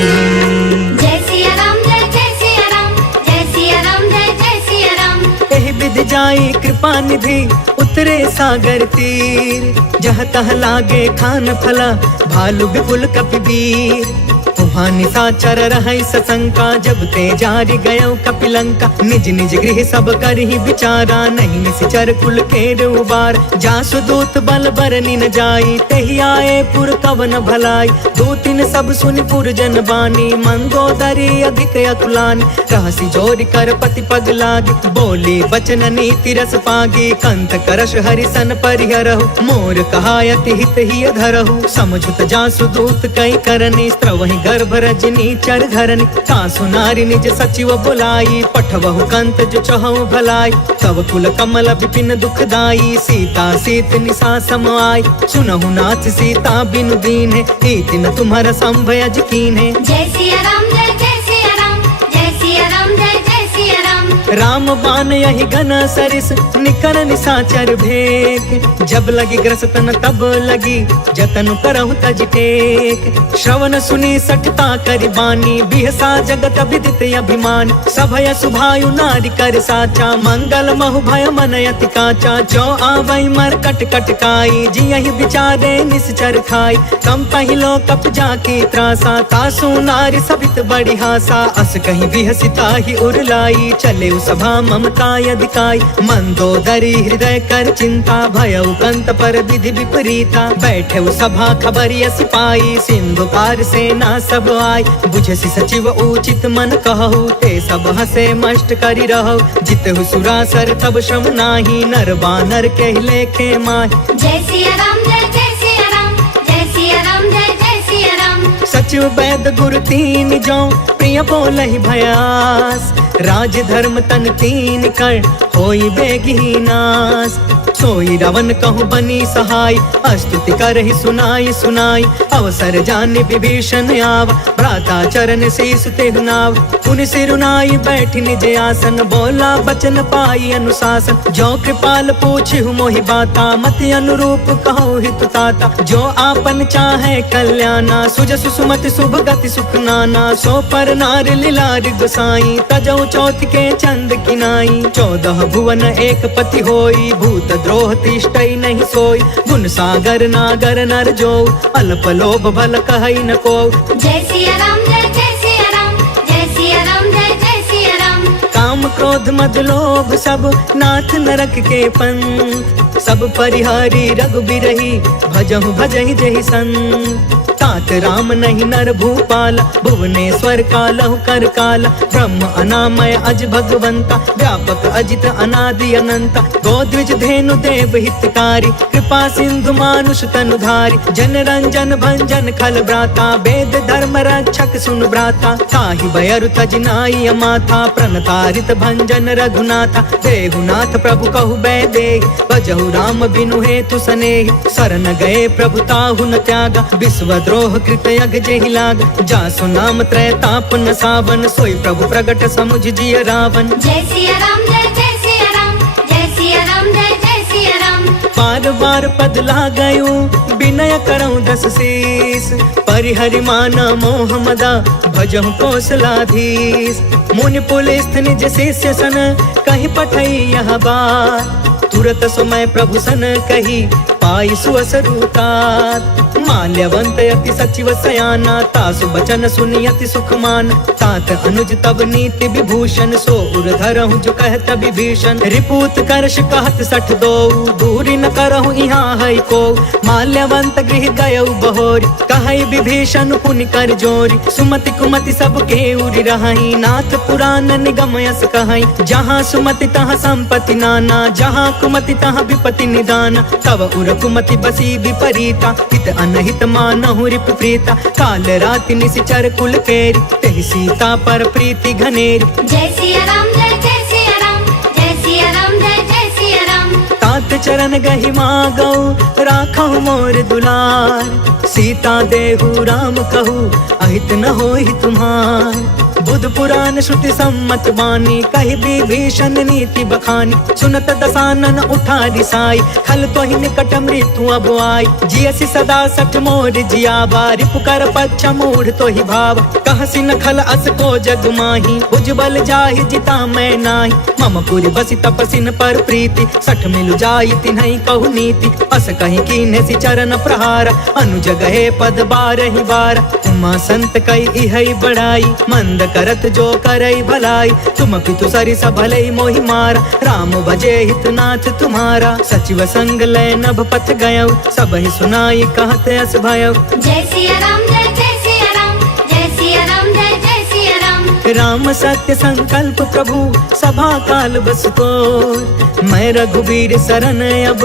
जय सिया राम जय सिया राम, जय सिया राम जय सिया राम। एहि विधि जाई कृपा निधि, उतरे सागर तीर। जह तह लागे खान फला, भालु विपुल कपिवीर। वहाँ निशाचर रहै सशंका, जब ते जारि गयो कपिलंका। निज निज गृह सब करहि विचारा, नहीं निश्चर कुल केर उबार। जासु दूत बल बरनि न जाई, तेहि आए पुर कवन भलाई। दूतिन सब सुनि पुर जन बानी, मंदोदरी अधिक अतुलानी। रहसि जोरि कर पति पग लागी, बोली बचन नीति रस पागी। कंत करश हरिसन परिहरहु, मोर कहायति हित ही धरहु। समझुत जासु दूत कई करनी, स्त्रवहि गर्भ रजनी चर धरनी। तासु नारी निज सचिव बुलाई, पठवहु कंत जो चहु भलाई। तब कुल कमल विपिन दुखदाई, सीता सीत निशा सम आई। सुनहु नाथ सीता बिनु दीन्हे, इतिन तुम्हारा संभयज कीन्हे। जय सिया राम जय सिया राम, जय सिया राम जय सिया राम। राम बान यही घन सरिस, निकर निशाचर भेक। जब लगी ग्रसतन तब लगी, जतन करहु तज टेक। श्रवण सुनी सठता करि बानी, बिहसा जगत विदित अभिमान। सभय सुभायु नारी कर साचा, मंगल महु भय मन अति काचा। जो आवै मर कट कट काई, जियहि विचारे निश्चर खाई। कम पहिलो कप जाकी त्रासा, तासु नारी सभित बड़ी हासा। अस कहीं बिहसिता ही उरलाई, चले सभा ममता अधिकाई। मंदोदरी हृदय कर चिंता, भयउ कंत पर विधि विपरीता। बैठे सभा खबरिया सिपाही, सिंधु पार सेना सब आई। बुझसि सचिव उचित मन कहु, ते सब हसे मष्ट करि रहु। जितहु सुरासर तब श्रम नाही, नर बानर कहि लेखे माहि। जय सिया राम जय सिया राम, जय सिया राम जय सिया राम। सचिव वैद गुरु तीन जो, प्रिय बोलहि भयास। राज धर्म तन तीन कर होई बेगी नास। सोई रावण कहूँ बनी सहाय, स्तुति करहि सुनाई सुनाई। अवसर जाने विभीषण आव, भ्राता चरण शीस तेहु नाव। पुन सिरुनाई बैठ निज आसन, बोला बचन पाई अनुशासन। जो कृपाल पूछहु मोहि बाता, मति अनुरूप कहु हितु ताता। जो आपन चाहे कल्याणा, सुजसु सुमति शुभ गति सुख नाना। सो पर नार लीलार गोसाई, तजौ चौथ के चंद किनाई। 14 भुवन एक पति होई, भूत द्रोह तिष्ठई नहीं सोई। गुण सागर नागर नर जो, अल्प लोभ भल कहई न को। जय सिया राम जय सिया राम, जय सिया राम जय सिया राम। काम क्रोध मद लोभ सब नाथ नरक के पंथ। सब परिहारी रघुबीरहि, भजहु भजहि जहि संत। तात राम नहीं नर भूपाल, भुवनेश्वर कालहु कर काला। ब्रह्म अनामय अज भगवंता, व्यापक अजित अनादि अनंता। गोद्विज धेनु देव हितकारी, कृपा सिंधु मानुष तनुधारी। जन रंजन भंजन खल भ्राता, वेद धर्म रक्षक सुन भ्राता। ताहि भयरु तज नाई अमाथा, प्रणतारित भंजन रघुनाथा। देहुनाथ प्रभु कहु बैदेहि, भजहु राम बिनु हेतु सनेहि। शरण गए प्रभु ताहु न त्यागा, विश्व द्रोह कृत यग जेहि लाग। जासु नाम त्रैताप न सावन, सोई प्रभु प्रगट समुझ जिय रावण। जय सिया राम जय सिया राम, जय सिया राम जय सिया राम। बार बार पद लागयु, विनय करऊँ 10 शीस। परिहरि माना मोह मदा, भजहु कौशलाधीश। मुनि पुलिस्थ निज शिष्य सन, कहि पठई यह बात। तुरत समय प्रभु सन कही, पाई सुअसरुतात। माल्यवंत अति सचिव सयाना, तासु बचन सुनि अति सुखमान। तात अनुज तब नीति विभूषण, सो उर धरहु जो कहत विभीषण। रिपूत करश कहत 62, दूरी न करहु यहाँ है को। माल्यवंत गृह गयउ बहोरी, कहई विभीषण पुनि कर जोरी। सुमति कुमति सब के उरि रहई, नाथ पुराण निगम यस कहई। जहाँ सुमति तहाँ संपत्ति नाना, जहाँ कुमति तहाँ विपत्ति निदान। तब उर कुमति बसी विपरीता, हित अनहित मानहु रिपु प्रीता। काल राति निशिचर कुल केरी, तेहि सीता पर प्रीति घनेरी। जय सिया राम जय सिया राम, जय सिया राम जय सिया राम। तात चरण गहि मागौ, राखहु मोर दुलार। सीता देहु राम कहू, अहित न होहि तुम्हार। बुध पुराण श्रुति सम्मत वाणी, कहि विभीषण नीति बखानी। सुनत दसानन उठा रिसाई, खल तोहि निकट मृत्यु अब आई। जियसि सदा सठ मोर जियावा, रिपु कर पच्छ मूढ़ तोहि भाव। कहसि न खल अस को जग माही, भुजबल जाहि जिता मैं नाही। मम पुरि बसि तपसिन पर प्रीति, सठ मिलु जाई तिन्है कहु नीति। अस कहि कीन्हे चरण प्रहार, अनुज गहे पद बारहि बार। उमा संत कई इहै बड़ाई, मंद करत जो करई भलाई। तुम पितु सरिस भलई मोहि मारा, राम भजे हितनाथ तुम्हारा। सचिव संग लय नभ पथ गयौ, सबहि सुनाई कहत अस भयौ। जय सिया राम जय सिया राम, जय सिया राम जय सिया राम। राम सत्य संकल्प प्रभु, सभा काल बस तोर। मैं रघुबीर शरण अब,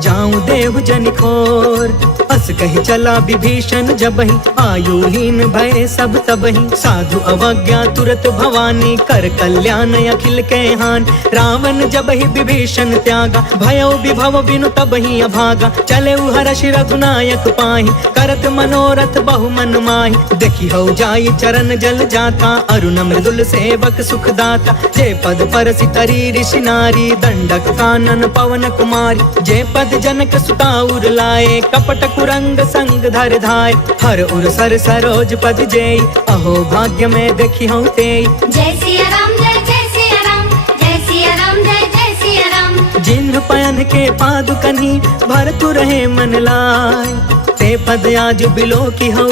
जाऊं देहु जनि खोर। अस कहि चला विभीषण जबहि, आयुहीन भय सब तबहि। साधु अवज्ञा तुरत भवानी, कर कल्याण अखिल के हानि। रावण जबहि विभीषण त्यागा, भयो विभव बिनु तबहि अभागा। चले हर्षि रघुनायक पाहि, करत मनोरथ बहु मन माहि। देखि हौ जाई चरण जल जाता, अरुण मृदुल सेवक सुखदाता। जे पद परसि तरी ऋषि नारी, दंडक कानन पवन कुमारी। जे पद जनक सुता उर लाए, कपट कुरंग संग धर धाय। हर उर सर सरोज पद जेई, अहो भाग्य में देखी हूँ तेई। जय सिया राम जय सिया राम, जय सिया राम जय सिया राम। जिन्ह पयन के पादुकनी, भरतु रहे मन लाय। ते पद आज बिलो की हऊ,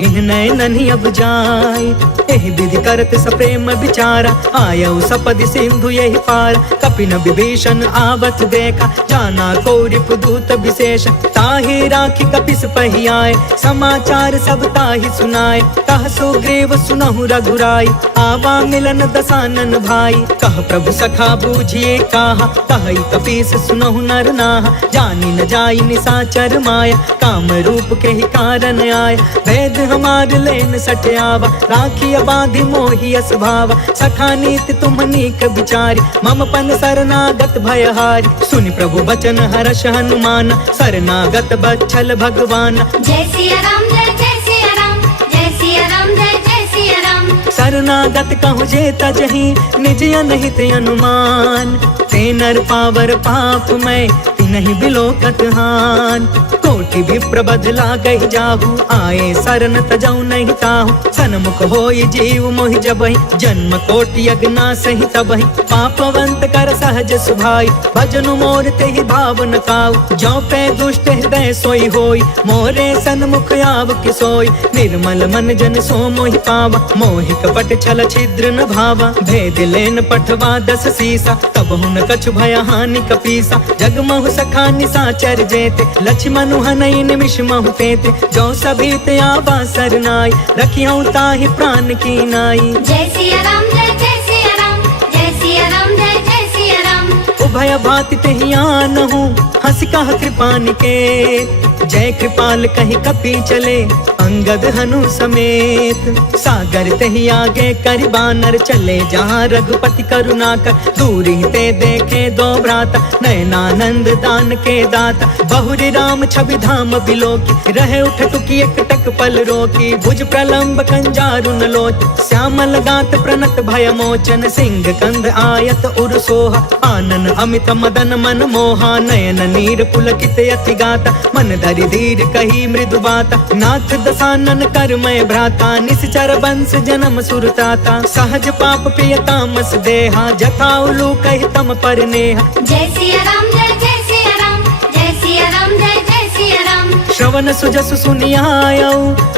इन नैनन अब जाय। एहि विधि करत सप्रेम विचारा, आयऊ सपदि सिंधु यही पार। कपिन विभीषण आवत देखा, जाना को रिपुदूत विशेष। ताहि राखी कपिस पहि आए, समाचार सब ताहि सुनाए। कह सुग्रीव सुनहु रघुराई, आवा मिलन दसानन भाई। कह प्रभु सखा बूझिए काहा, कहि कपीस सुनहु नर नाहा। जानि न जाई निसाचर माया, काम रूप के ही कारण आय। भेद हमार लेन सट आवा, राखी बांधि मोहि यस भावा। सखा नीति तुम नीक विचारी, मम पन शरणागत भयहारी। सुनि प्रभु बचन हर्ष हनुमान, शरणागत बच्छल भगवान। जय सिया राम जय सिया राम, जय सिया राम जय सिया राम। शरणागत कहु जे तजहि, निज अनहित अनुमान। ते नर पावर पाप मैं, तिनहि बिलोकत हान। कोटि विप्र बदला गहि जाहु, आए शरण तजौ नहीं ताहु। सन्मुख होई जीव मोहि जबहि, जन्म कोटि अगना सहि तबहि। पापवंत कर सहज सुभाई, भजनु मोर तेहि भाव न काऊ। जो पे दुष्ट हृदय सोई होई, मोरे सन्मुख आव कि सोई। निर्मल मन जन सो मोहि पावा, मोहि कपट छल छिद्र न भावा। भेद लेन पठवा 10 सीसा, तब हुन कछु भय हानि कपीसा। जगमहु सखा निसाचर जेते, लक्ष्मण हनई निमिष महु तेते। जो सभीत आवा सरनाई, रखियौ ताहि प्राण की नाई। जय सिया राम जय सिया राम, जय सिया राम जय सिया राम। उभय भाति तेहि आनहु, हंस कह कृपा निकेत। जय कृपाल कहि कपि चले, अंगद हनु समेत। सागर तेहि आगे करि बानर, चले जहाँ रघुपति करुणा कर। दूरी ते देखे दो भ्राता, नयनानंद दान के दाता। बहुरी राम छवि धाम बिलोकी, रहे उठ टुकी एक टक पल रोकी। भुज प्रलंब कंजारुन लोच, श्यामल गात प्रणत भय मोचन। सिंह कंद आयत उर सोहा, आनन अमित मदन मन मोहा। नयन नीर पुलकित अति गाता, मन धरि धीर कही मृदु बाता। नाथ दसानन कर मैं भ्राता, निश्चर बंस जन्म सुरताता। सहज पाप पिय तामस देहा, जथा उलू कहि तम पर नेहा। जय सिया राम जय सिया राम, जय सिया राम जय सिया राम। श्रवण सुजसु सुनियायौ,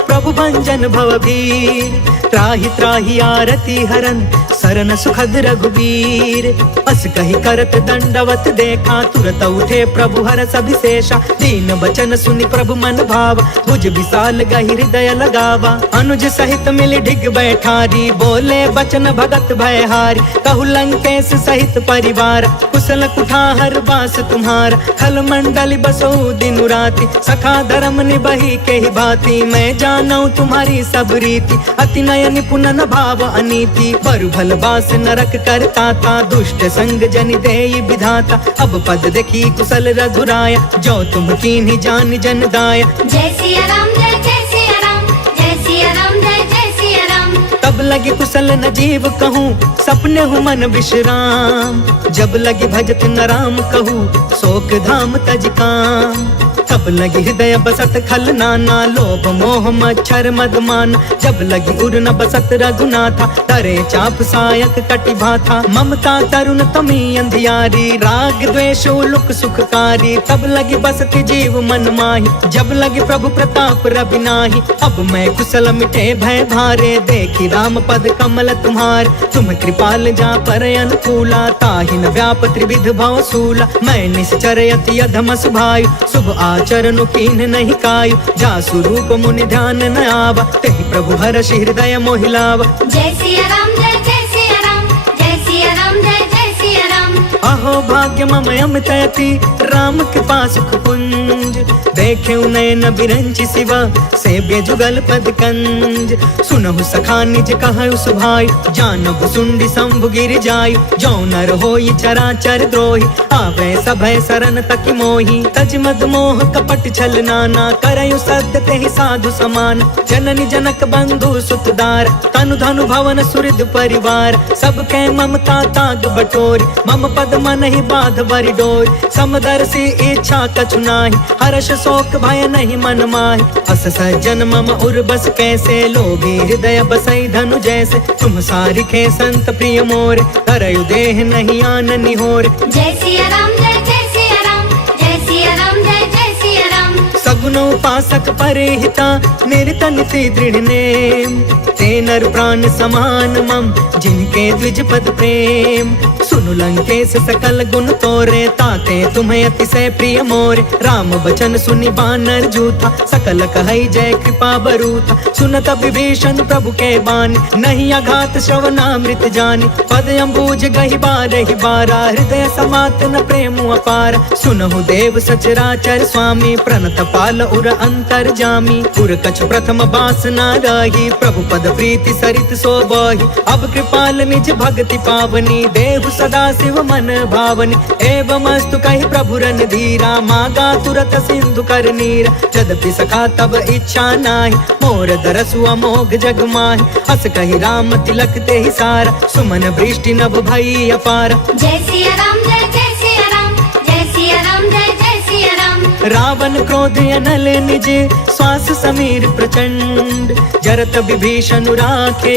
प्रभु भंजन भवभीर। त्राहि त्राहि आरती हरन, सरन सुखद रघुवीर। अस कहि करत दंडवत देखा, तुरत उठे प्रभु हरष अभिषेषा। दीन बचन सुनि प्रभु मन भावा, भुज विशाल गहि हृदय लगावा। अनुज सहित मिलि ढिग बैठारी, बोले बचन भगत भयहारी। कहु लंकेश सहित परिवार, कुशल कुठार बास तुम्हारा। खल मंडल बसो दिनु राति, सखा धर्म निबहि के ही भांति। मैं जानऊ तुम्हारी सब रीति, अति नय निपुण न भाव अनीति। बरु भल बास नरक करता था, दुष्ट संग जनि देई विधाता। अब पद देखी कुशल रघुराया, जो तुम कीन्ही जान जन दाया। जय सिया राम जय सिया राम, जय सिया राम जय सिया राम। तब लगी कुशल न जीव कहूँ, सपने हूँ मन विश्राम। जब लगी भजत न राम कहूँ, शोक धाम तज काम। तब लगी हृदय बसत खल नाना, लोभ मोह मच्छर मदमान। जब लगी उर न बसत रघुनाथा, तरे चाप सायक कटि भाथा। ममता तरुण तमी अंधियारी, राग द्वेष उलुक सुखकारी। तब लगी बसत जीव मन माही, जब लगी प्रभु प्रताप रवि नाही। अब मैं कुशल मिटे भय भारे, देखी राम पद कमल तुम्हार। तुम कृपाल जा पर अनुकूला, ताहि न व्याप त्रिविध भव सूला। मैं निश्चर अति अधम सुभायु, शुभ आचरण कीन नहीं कायु। जासु रूप मुनि ध्यान न आवा, तेहि प्रभु हर्ष हृदय मोहि लावा। जय सिया राम जय सिया राम, जय सिया राम जय सिया राम। अहो भाग्य मम अमित अति, राम कृपा सुख पुंज। देखे नयन बिरंचि शिवा, सेव्य जुगल पद कंज। सुनहु सखा निज कहु सुभाई, जानहु सुंडी शंभु गिर जायु। जो नर होई चराचर द्रोही, आवे सभय शरण तकि मोही। तज मद मोह कपट छल नाना, करयु सद्य तेहि साधु समान। जननी जनक बंधु सुतदार, तनु धनु भवन सुहृद परिवार। सबके ममता ताग बटोरी, मम पद मन ही बाध बरि डोरी। समदर्शी इच्छा कछु नाही, हर्ष शोक भय नहीं मन माहि। अस सज्जन मम उर बस कैसे, लोभी हृदय बसई धनु जैसे। तुम सारिखे संत प्रिय मोरे, धरयु देह नहीं आन निहोरे। जय सिया राम जय सिया राम, जय सिया राम जय सिया राम। सगुन उपासक परे हिता, निरत नीति दृढ़ नेम। ते नर प्राण समान मम, जिनके द्विज पद प्रेम। सुनु लंकेश सकल गुण तोरे, ताते तुम्हें अतिशय प्रिय मोरे। राम बचन सुनि बानर जूथा, सकल कहई जय कृपा बरूथा। सुनत विभीषण प्रभु के बानी, नहीं अघात श्रवणामृत जानी। पद अम्बुज गहि बारहि बारा, हृदय समात न प्रेम अपार। सुनहु देव सचराचर स्वामी, प्रणत पाल उर अंतर जामी। उर कछु प्रथम बासना रही, प्रभु पद प्रीति सरित सोबहि। अब कृपाल निज भक्ति पावनी, देहु सदा शिव मन भावनी। एवं अस्तु कहि प्रभु रणधीरा, मागा तुरत सिंधु कर नीर। यद्यपि सखा तब इच्छा नाही, मोर दरसु अमोघ जग माहि। अस कहि राम तिलक ते ही सारा, सुमन वृष्टि नभ भई अपार। जय सिया राम जय जय सिया राम, जय सिया राम जय जय सिया राम। रावण क्रोध अनल निज, श्वास समीर प्रचंड। जरत विभीषण राखे,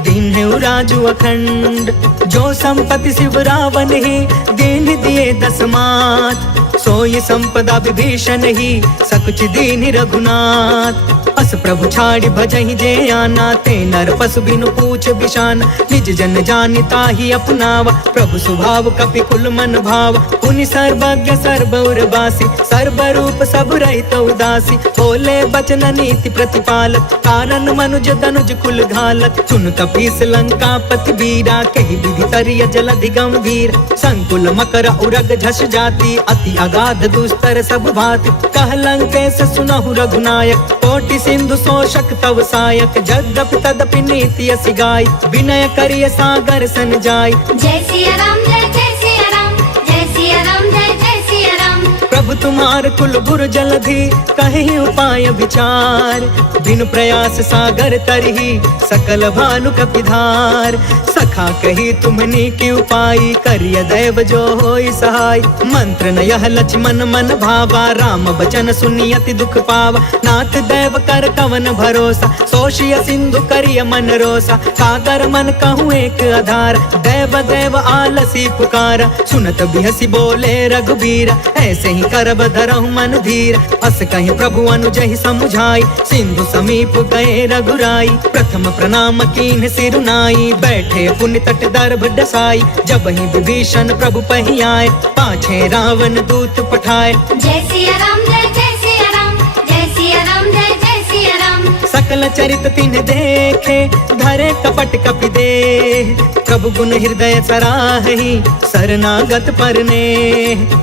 दीन्हु राजु अखंड। जो संपत्ति शिव रावण ही, दीन दिए दस मात। सोई संपदा विभीषण ही, सकुच दीन रघुनाथ। अस प्रभु छाड़ी भजहि जे आना, ते नर पशु बिनु पूछ बिशान। निज जन जानि ताहि अपनावा, प्रभु स्वभाव कपि कुल मन भाव। पुनि सर्वज्ञ सर्वउर बासी, सर्वरूप सब रहित उदासी। बोले बचन नीति प्रतिपालक, कारण मनुज तनुज कुल घालक। सुन कपीस लंका पति वीरा, कहि विधि तरिय जलधि गंभीर। संकुल मकर उरग झस जाति, अति अगाध दुस्तर सब भाति। कह लंकेश सुनहु रघुनायक, कोटि सिंधु शोषक तव सायक। यद्यपि तदपि नीति असि गाय, विनय करिय सागर सन जाय। जय सिया राम जय जय सिया राम, जय सिया राम जय जय सिया राम। प्रभु तुम्हार कुल गुर जलधि, कहि उपाय विचार। बिनु प्रयास सागर तरहि, सकल भानु कपिधार। सखा कही तुम्हनी की उपाय, करिय दैव जो होई सहाय। मंत्र न यह लक्ष्मण मन भावा, राम बचन सुनि अति दुख पावा। नाथ दैव कर कवन भरोसा, सोषिय सिंधु करिय मन रोसा। सागर मन कहूँ एक आधार, दैव दैव आलसी पुकारा। सुनत बिहसी बोले रघुबीर, ऐसे ही करब धरहु मन धीर। अस कहीं प्रभु अनुजहि समुझाई, सिंधु समीप गए रघुराई। प्रथम प्रणाम कीन्ह सिरुनाई, बैठे पुण्य तट दर्भ डसाई। जब ही विभीषण प्रभु पहि आए, पाछे रावण दूत पठाए। जय सिया राम जय जय सिया राम, जय सिया राम जय जय सिया राम। सकल चरित तिन्ह देखे, धरे कपट कपि देह। प्रभु गुण हृदय सराहि, शरणागत परने।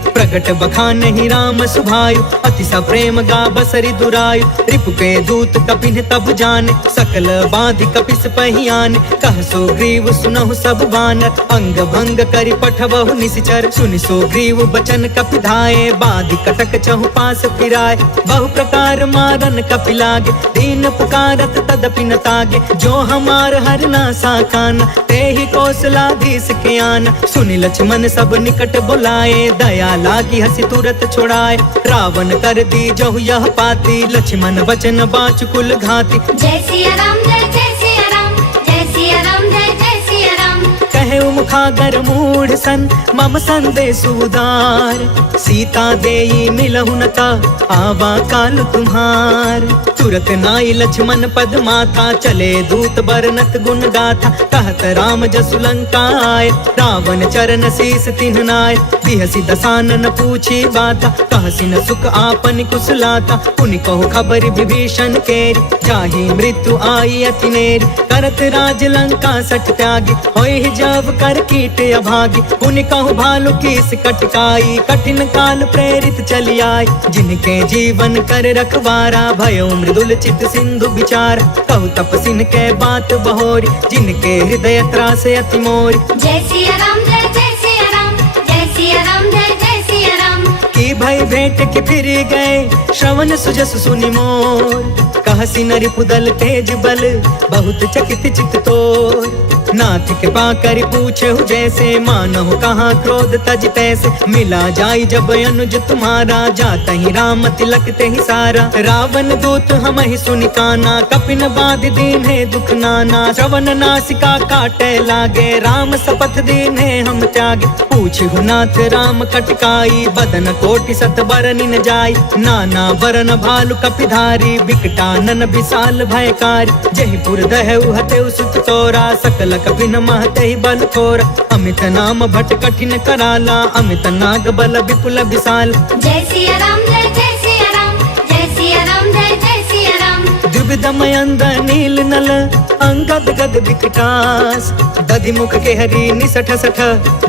प्रगट बखानहि राम सुभायु, अति सप्रेम गा बसरि दुरायु। रिपु के दूत कपिन तब जाने, सकल बाधि कपिस पहियाने। कह सुग्रीव सुनहु सब बानर, अंग भंग करि पठबहु निशिचर। सुनि सुग्रीव बचन कपि धाये, बाधि कटक चहु पास फिराए। बहु प्रकार मारन कपि लागे, दीन पुकारत तदपि न तागे। जो हमार हरना साकाना, ते ही कौशलाधीश के आना। सुनि लक्ष्मण सब निकट बुलाए, दया लागी हसी तुरत छुड़ाए। रावण कर दी जहु यह पाती, लक्ष्मण वचन बाच कुल घाती। जय सिया राम जय जय सिया राम, जय सिया राम जय जय सिया राम। कहे मुखागर मूढ़ सन, मम संदेश उदार। सीता देई मिलहु न ता, आवा काल तुम्हार। तुरत नाई लक्ष्मण पद माथा, चले दूत बरनत गुण गाथा। कहत राम जसु लंका आए, रावण चरण शीस तिन्ह नाय। बिहसी दसानन पूछी बाता, कहसी न सुख आपन कुशलाता। पुनि कहो खबर विभीषण केरी, जाहि मृत्यु आई अति नेरी। करत राज लंका सठ त्यागी, होय जब कर कीट अभागी। पुनि कहु भालु कीस कटकाई, कठिन काल प्रेरित चली आई। जिनके जीवन कर रखवारा, भयो मृदुल चित सिंधु विचार। कहु तपसिन के बात बहोरी, जिनके हृदय त्रास अति मोरी। जय सिया राम जय जय सिया राम, जय सिया राम जय जय सिया राम। की भई भेंट के फिर गए, श्रवण सुजस सुनि मोर। कहसी नरि पुदल तेज बल, बहुत चकित चित तोर। नाथ कृपा करि पूछहु जैसे, मानहु कहाँ क्रोध तज तैसे। मिला जाई जब अनुज तुम्हारा, जातहि राम तिलक तेहि सारा। रावण दूत हमहि सुनि काना, कपिन बाधि दीन्हे दुख नाना। श्रवण नासिका काटे लागे, राम शपथ दीन्हे हम त्यागे। पूछहु नाथ राम कटकाई, बदन को कोटि सत बरनि न जाय, नाना बरन भालु कपिधारी, बिकटानन विशाल भयकारी, जहि पुर दहु हतेउ सुत तोरा, सकल कपिन महते बल थोरा, अमित नाम भट कठिन कराला, अमित नाग बल विपुल विशाल। जय सिया राम जय जय सिया राम, जय सिया राम जय जय सिया राम। द्विविधमयंद नील नल अंगद गद विकटास, दधि मुख के हरि निसठ सठ,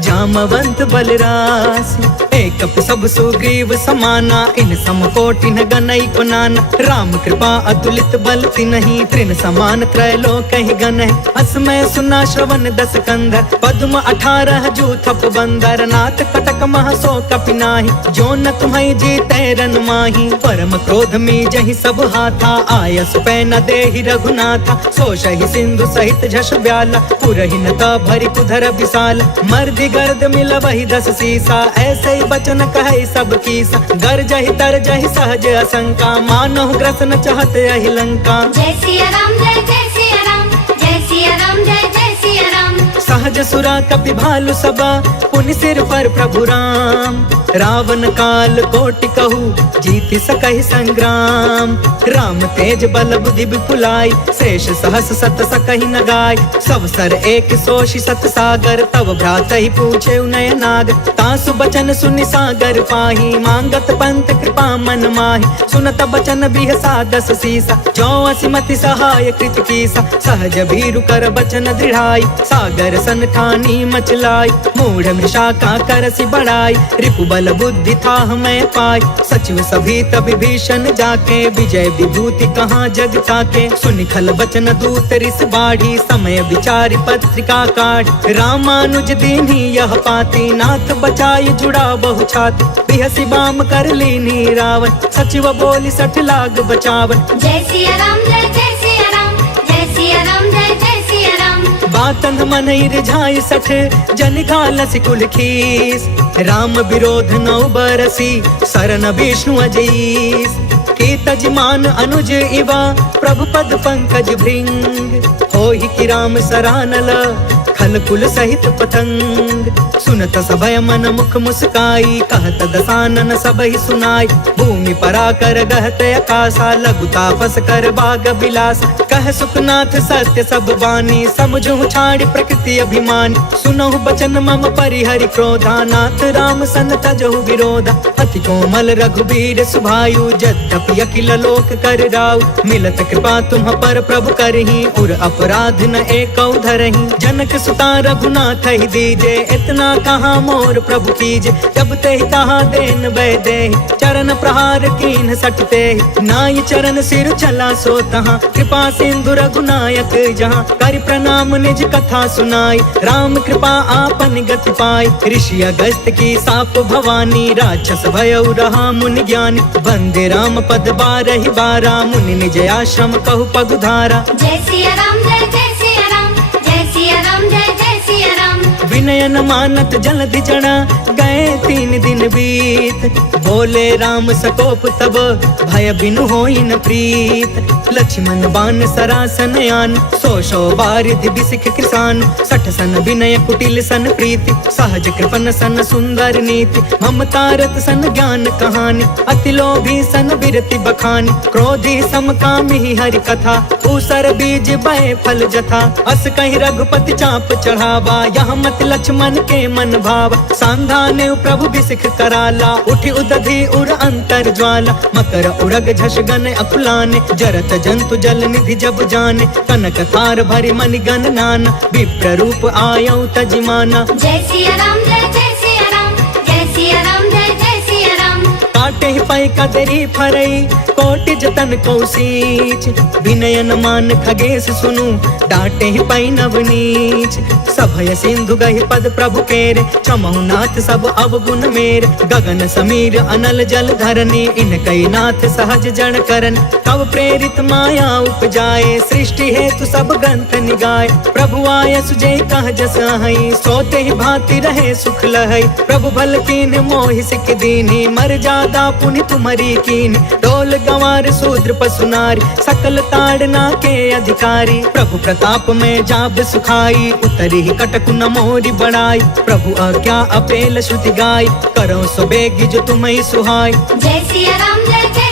जामवंत बलरास, एक सब सुग्रीव समाना, इन सम कोटि न गनई को नाना, राम कृपा अतुलित बल तिन्हि, तृण समान त्रैलोक ही गन है, असमय सुना श्रवण दस कंधर, पद्म 18 जूथप बंदर, नाथ कटक मह सो कपिनाहि, जो न तुम्हें जीते रन माही, परम क्रोध में जहि सब हाथा, आयस पै न देहि रघुनाथा, सो शहि सिंधु सहित झस ब्याला, पुरहि न भरि कुधर विशाल, मर्दि गर्द मिल वही 10 सीसा, ऐसे ही बचन कहे सब कीसा, गरजहि तरजहि सहज असंका, मानहु ग्रसन चाहत यहि लंका। जय सिया राम जय जय सिया राम, जय सिया राम जय जय सिया राम। सहज सुरा कपि भालु सबा, पुनि सिर पर प्रभु राम, रावण काल कोटि कहू, जीति सकहि संग्राम, राम तेज बल बुद्धि विपुलाई, शेष सहस सत सकहि न गाय, सब सर एक सोषि सत सागर, तब भ्रातहि पूछे नय नाग, तासु बचन सुनि सागर पाही, मांगत पंत कृपा मन माही, सुनत बचन बिहसा 10 सीसा, जो असिमति सहाय कृत कीसा, सहज भीरु कर बचन दृढ़ाई, सागर सन ठानी मचलाई, मूढ़ मृषा का करसि बढ़ाई, रिपु बल बुद्धि था हमें पाई, सचिव सभी तब भीषण जाके, विजय विभूति कहाँ जग ताके, सुनि खल बचन दूत रिस बाढ़ी, समय विचारि पत्रिका काढ़, रामानुज दीन्ही यह पाती, नाथ बचाई जुड़ा बहु छाती, बिहसी बाम कर लीनी रावण, सचिव बोली 60 लाग बचावन। जय सिया राम जय जय सिया राम, जय सिया राम जय जय सिया राम। बातंग मनहि रिझाई 60 जन घालसि कुल खीस, राम विरोध 9 बरसी, शरण विष्णु अजईस, के तजमान अनुज इवा, प्रभु पद पंकज भृंग, होहि कि राम सरानल, खल कुल सहित पतंग, सुनत सभय मन मुख मुस्काई, कहत दसानन सबहि सुनाई, भूमि पराकर गहत आकाशा, लघु तापस कर बाग बिलास, कह सुखनाथ सत्य सब बानी, समझु छाड़ प्रकृति अभिमान, सुनहु बचन मम परिहरि क्रोधा, नाथ राम सन तजहु विरोधा, अति कोमल रघुबीर सुभायु, यद्यपि अखिल लोक कर राउ, मिलत कृपा तुम पर प्रभु करही, उर अपराध न एकौ धरही, जनक सुता रघुनाथ ही दीजे, इतना कहाँ मोर प्रभु कीजे, जब ते कहा देन वैदे, चरण प्रहार कीन सटते, नाई चरण सिर चला सो तहाँ, कृपा सिंधु रघुनायक जहाँ, कर प्रणाम निज कथा सुनाई, राम कृपा आपन गति पाई, ऋषि अगस्त की साप भवानी, राक्षस भयउ रहा मुनि ज्ञानी, वंदे राम पद 12 बारा, मुनि निज आश्रम कहु पगुधारा। जय सिया राम जय जय सिया राम, जय सिया राम जय जय सिया राम। विनयन मानत जलधि जड़ा, गए 3 दिन बीत, बोले राम सकोप तब, भय बिनु होई न प्रीत, लक्ष्मण बान सरासन आन, 100 बारिधि बिसिख कृसान, 60 सन विनय कुटिल सन प्रीति, सहज कृपन सन सुंदर नीति, ममता रत सन ज्ञान कहानी, अति लोभी सन बिरति बखानी, क्रोधी समकामी हरि कथा, ऊसर बीज बय फल जथा, अस कहीं रघुपति चाप चढ़ावा, यहाँ मत लक्ष्मण के मन भावा, सांधाने प्रभु बिसिख कराला, उठि उदधि उर अंतर ज्वाला, मकर उरग झस गन अकुलाने, जरत जंतु जल निधि जब जाने, कनक थार भरि मनि गण नाना, विप्र रूप आयौ तजिमाना। जय सिया राम जय जय सिया राम, जय सिया राम जय जय सिया राम। काटे ही पाई कदरी फरई, कोटि जतन कौशीच, विनयन मान खगेश सुनु, डांटे ही पाई नवनीच, सभय सिंधु गहि पद प्रभु केरे, चमहु नाथ सब अवगुण मेरे, गगन समीर अनल जल धरनी, इनकई नाथ सहज जन करन, कब प्रेरित माया उपजाए, सृष्टि हेतु सब ग्रंथ निगाए, प्रभु आय सुजय कह जस हई, सोते ही भांति रहे सुख लहई, प्रभु भल कीन मोहि सिख दीनी, मर जादा पुनि तुम्हारी कीनी, डोल बोल गंवार शूद्र पशु नारी, सकल ताड़ना के अधिकारी। प्रभु प्रताप में जाब सुखाई, उतरी ही कटकु न मोरी बड़ाई। प्रभु आज्ञा अपेल श्रुति गाय, करो सो बेगी जो तुम्हें सुहाय। जय सिया राम जय जय